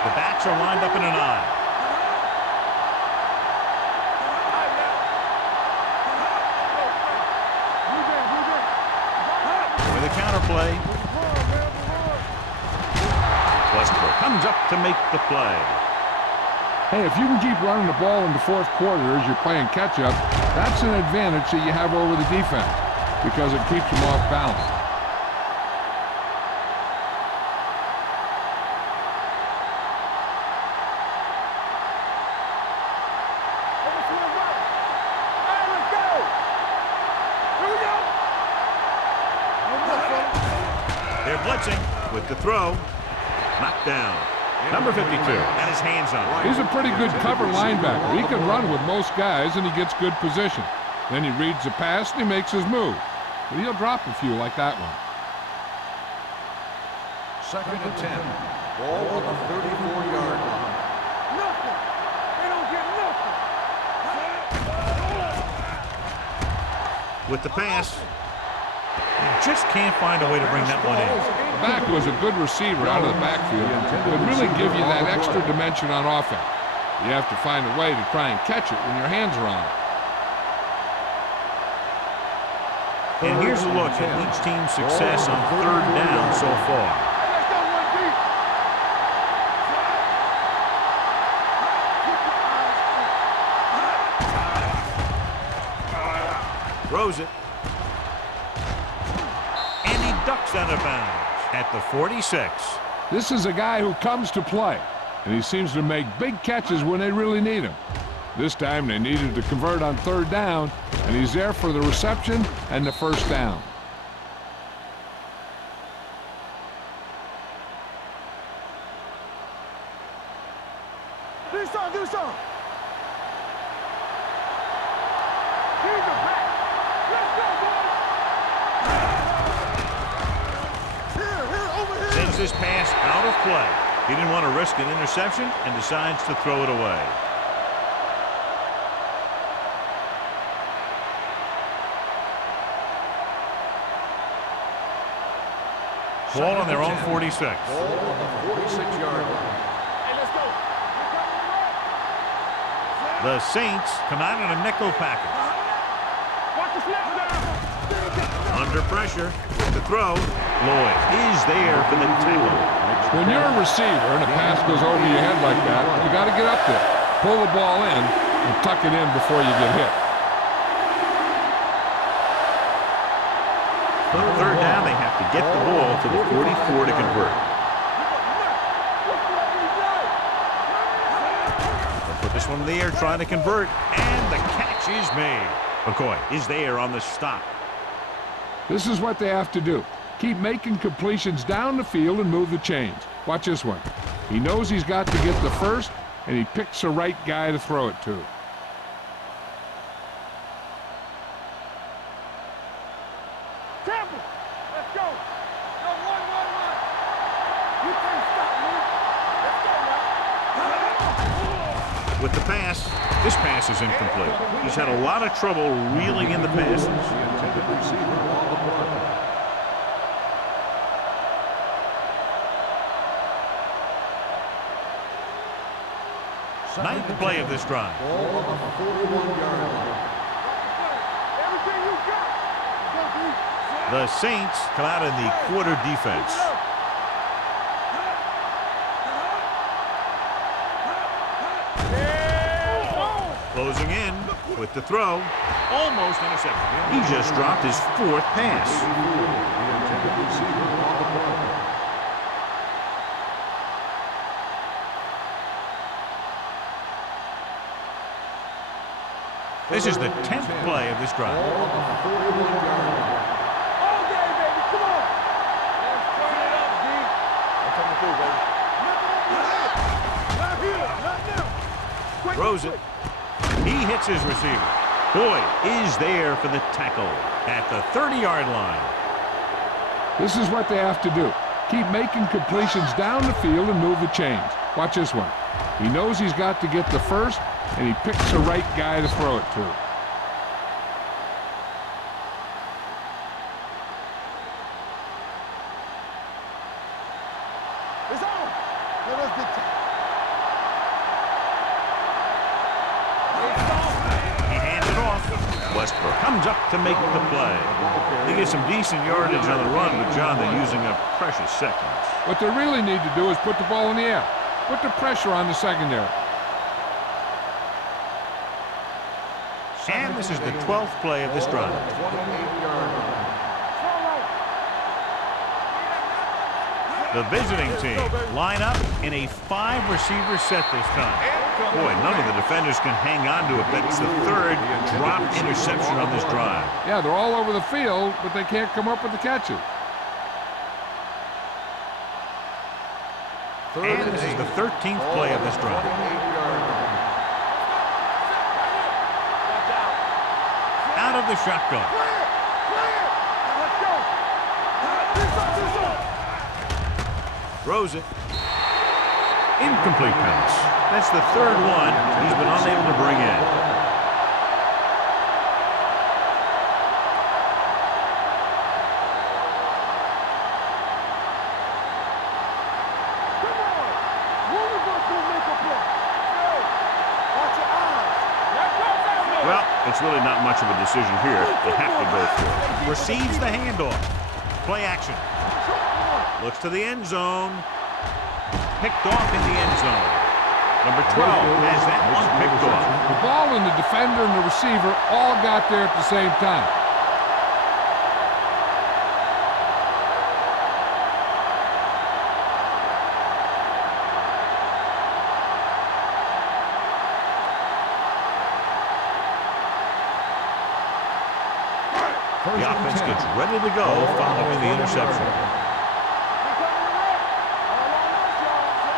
The backs are lined up in an I. With a counter play. Westbrook comes up to make the play. Hey, if you can keep running the ball in the fourth quarter as you're playing catch-up, that's an advantage that you have over the defense because it keeps them off balance. They're blitzing with the throw. Knocked down. Number 52 had his hands on it. He's a pretty good cover linebacker. He can run with most guys, and he gets good position. Then he reads the pass, and he makes his move. But he'll drop a few like that one. Second and 10. Ball on the 34-yard line. Nothing. They don't get nothing. With the pass. He just can't find a way to bring that one in. The back was a good receiver out of the backfield. It would really give you that extra dimension on offense. You have to find a way to try and catch it when your hands are on it. And here's a look at each team's success on third down so far. Let's go one deep. Throws it. And he ducks out of bounds at the 46. This is a guy who comes to play, and he seems to make big catches when they really need him. This time they needed to convert on third down, and he's there for the reception and the first down. Do something, do something. He's the back. Let's go, boys. Here, over here. Sends this pass out of play. He didn't want to risk an interception and decides to throw it away. Ball on their own 46. Ball on the 46-yard line. Hey, let's go. The Saints come out in a nickel package. Watch the snap down. Under pressure with the throw. Lloyd is there for the tackle. When you're a receiver and a pass goes over your head like that, you got to get up there, pull the ball in, and tuck it in before you get hit. On third down, they have to get the ball to the 44 to convert. They'll put this one in the air trying to convert, and the catch is made. McCoy is there on the stop. This is what they have to do. Keep making completions down the field and move the chains. Watch this one. He knows he's got to get the first, and he picks the right guy to throw it to. Campbell, let's go. No, one. You can't stop me. Let's go now. With the pass, this pass is incomplete. He's had a lot of trouble reeling in the passes. The intended receiver on the play. Ninth play of this drive. Ball on the 41-yard line. Everything you got. Go deep. The Saints come out in the quarter defense. Closing in with the throw. Almost intercepted. He just dropped his 4th pass. This is the 10th play of this drive. All day, baby. Come on. Let's turn it up, D. I'm coming through, baby. Not here. Not now. Quick, Throws it. He hits his receiver. Boyd is there for the tackle at the 30-yard line. This is what they have to do. Keep making completions down the field and move the chains. Watch this one. He knows he's got to get the first, and he picks the right guy to throw it to. It's on. Let us dictate. He hands it off. Westbrook comes up to make the play. They get some decent yardage on the run, but John, they're using up precious seconds. What they really need to do is put the ball in the air. Put the pressure on the secondary. And this is the 12th play of this drive. The visiting team line up in a 5-receiver set this time. Boy, none of the defenders can hang on to it. That's the 3rd drop interception on this drive. Yeah, they're all over the field, but they can't come up with the catches. And this is the 13th play of this drive. Out of the shotgun. Throws it. Incomplete pass. That's the 3rd one he's been unable to bring in. Well, it's really not much of a decision here. They have to go for it. Receives the handoff. Play action. Looks to the end zone. Picked off in the end zone. Number 12 has that one picked off. The ball and the defender and the receiver all got there at the same time. The offense gets ready to go following the interception.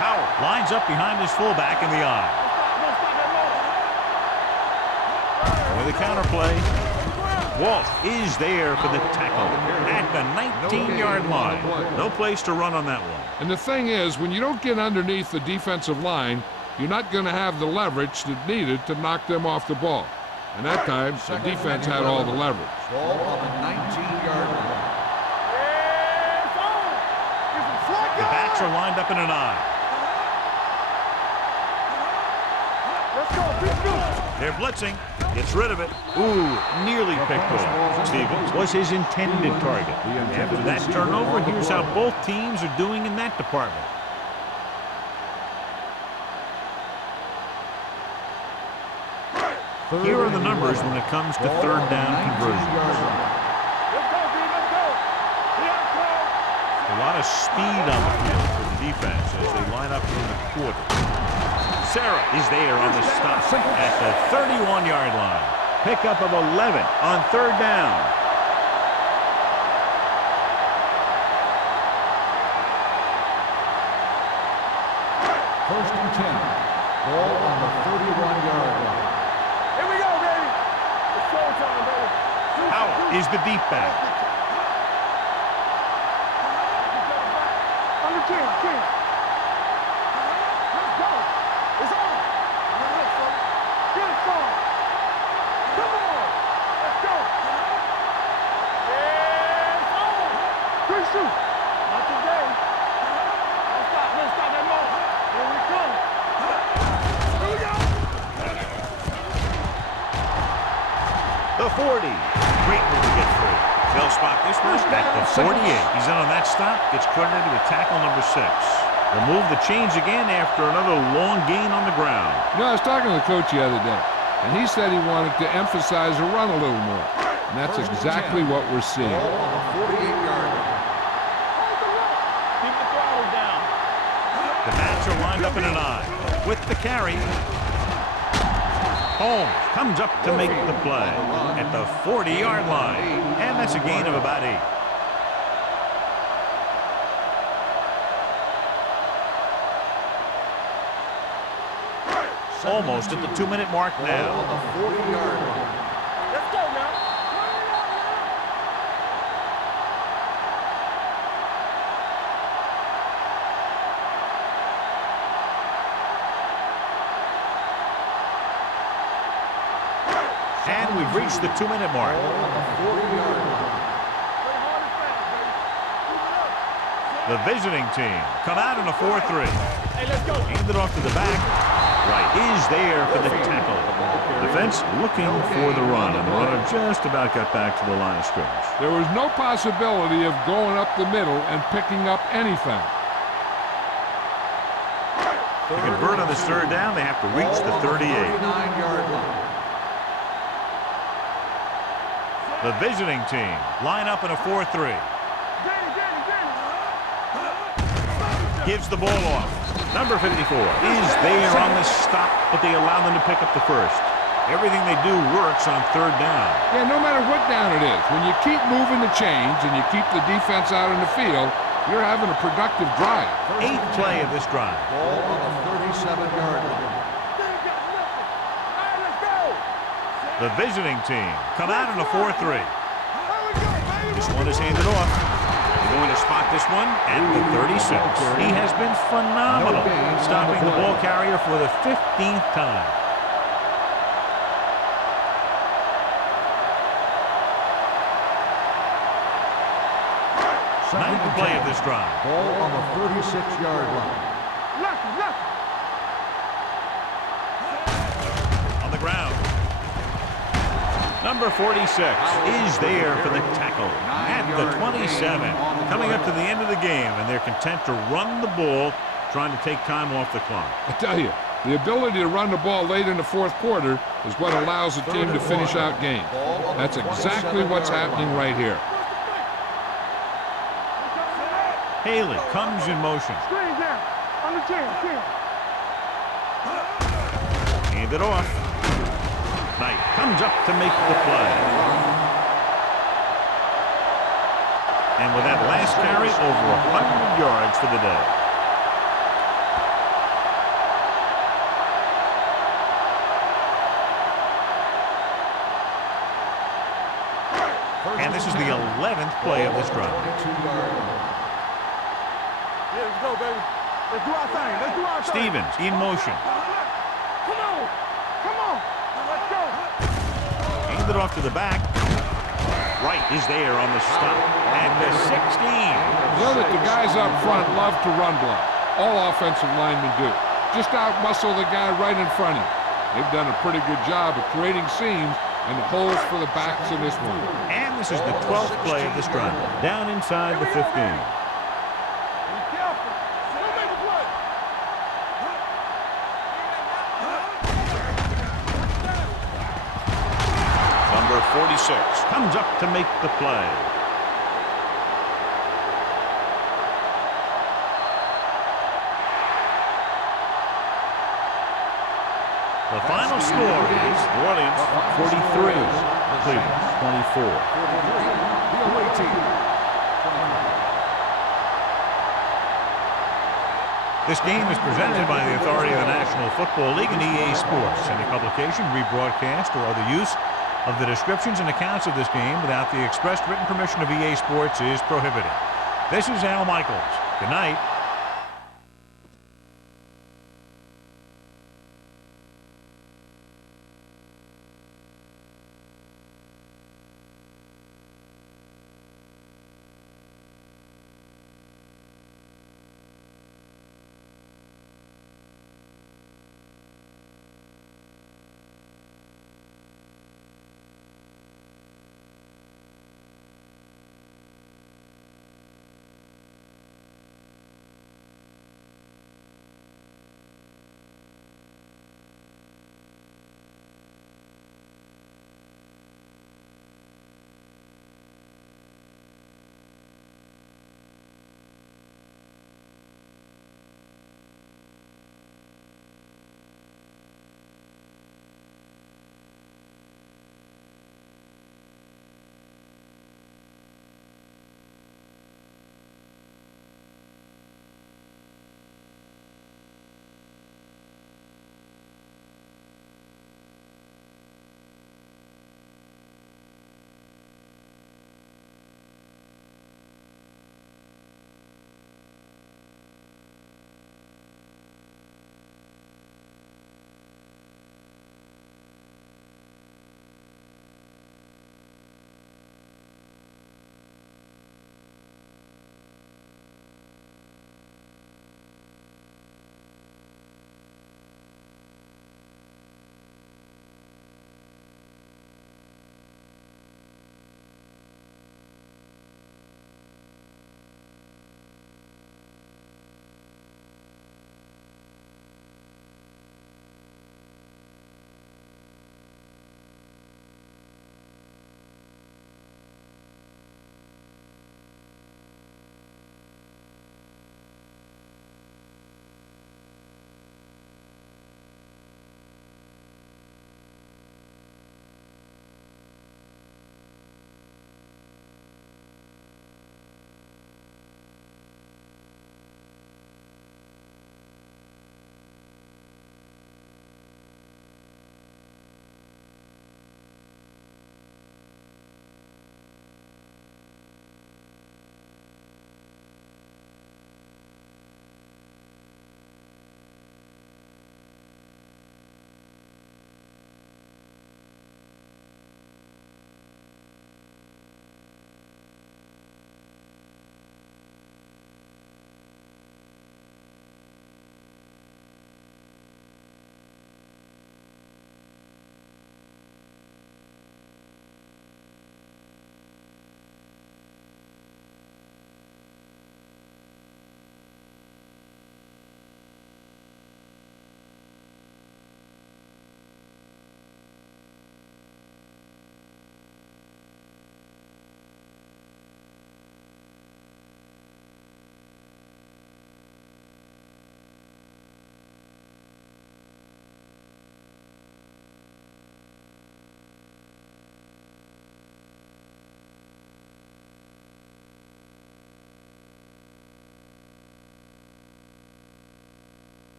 Howard lines up behind his fullback in the eye. With a counter play, Walt is there for the tackle at the 19-yard line. No place to run on that one. And the thing is, when you don't get underneath the defensive line, you're not going to have the leverage that's needed to knock them off the ball. And that time, the defense had all the leverage. Ball on the 19-yard line. The backs are lined up in an eye. They're blitzing. Gets rid of it. Ooh, nearly picked off. Stevens was his intended target. After that turnover, here's how both teams are doing in that department. Here are the numbers when it comes to 3rd down conversions. A lot of speed on the field for the defense as they line up in the quarter. Sarah is there on the stop at the 31-yard line. Pickup of 11 on 3rd down. First and 10. Ball on the 31-yard line. Here we go, baby. It's showtime, baby. Howard is the deep back. Under King. Let's go. It's on. Get it, son. Come on. Let's go. Yeah, it's on. 3 shoot. Not today. Don't stop that ball. Here we come. Here we go. The 40. Great move to get free. They'll spot this one at the 48. He's in on that stop. Gets credited with tackle number 6. They'll move the chains again after another long gain on the ground. You know, I was talking to the coach the other day, and he said he wanted to emphasize the run a little more. And that's exactly what we're seeing. Ball on the 48-yard line. Keep the throttle down. The bats are lined up in an eye. With the carry, Holmes comes up to make the play at the 40-yard line. And that's a gain of about 8. Almost at the 2-minute mark now. On the 40-yard line. Let's go now. And we've reached the 2-minute mark. Ball on the 40-yard line. Play hard and fast, baby. Keep it up. The visiting team come out in a 4-3. Hey, let's go. Hand it off to the back. Right is there for the tackle. Defense looking for the run, and the runner just about got back to the line of scrimmage. There was no possibility of going up the middle and picking up anything. To convert on this third down, they have to reach the 38. 39-yard line. The visiting team line up in a 4-3. Gives the ball off. Number 54 is there on the stop, but they allow them to pick up the first. Everything they do works on third down. Yeah, no matter what down it is, when you keep moving the chains and you keep the defense out in the field, you're having a productive drive. 8th play of this drive. Ball on the 37-yard line. The visiting team come out in a 4-3. This one is handed off. They're going to spot this one at the 36. He has been phenomenal, stopping the ball carrier for the 15th time. Ninth play of this drive. Ball on the 36-yard line. On the ground. Number 46 is there for the tackle at the 27. Coming up to the end of the game, and they're content to run the ball, trying to take time off the clock. I tell you, the ability to run the ball late in the fourth quarter is what allows the team to finish out games. That's exactly what's happening right here. Haley comes in motion. Screen down. On the 10. Hand it off. Knight comes up to make the play. And with that last carry, over 100 yards for the day. And this is the 11th play of this drive. 22-yard line. Yeah, let's go, baby. Let's do our thing. Let's do our thing. Stevens in motion. Come on. Come on. Let's go. Hand it off to the back. Wright is there on the stop at the 16. You know that the guys up front love to run block. All offensive linemen do. Just out-muscle the guy right in front of you. They've done a pretty good job of creating seams and holes for the backs in this one. And this is the 12th play of this drive. Down inside the 15. Number 46 comes up to make the play. The final score is New Orleans 43, Cleveland 24. The away team. This game is presented by the authority of the National Football League and EA Sports. Any publication, rebroadcast, or other use of the descriptions and accounts of this game without the expressed written permission of EA Sports is prohibited. This is Al Michaels. Good night.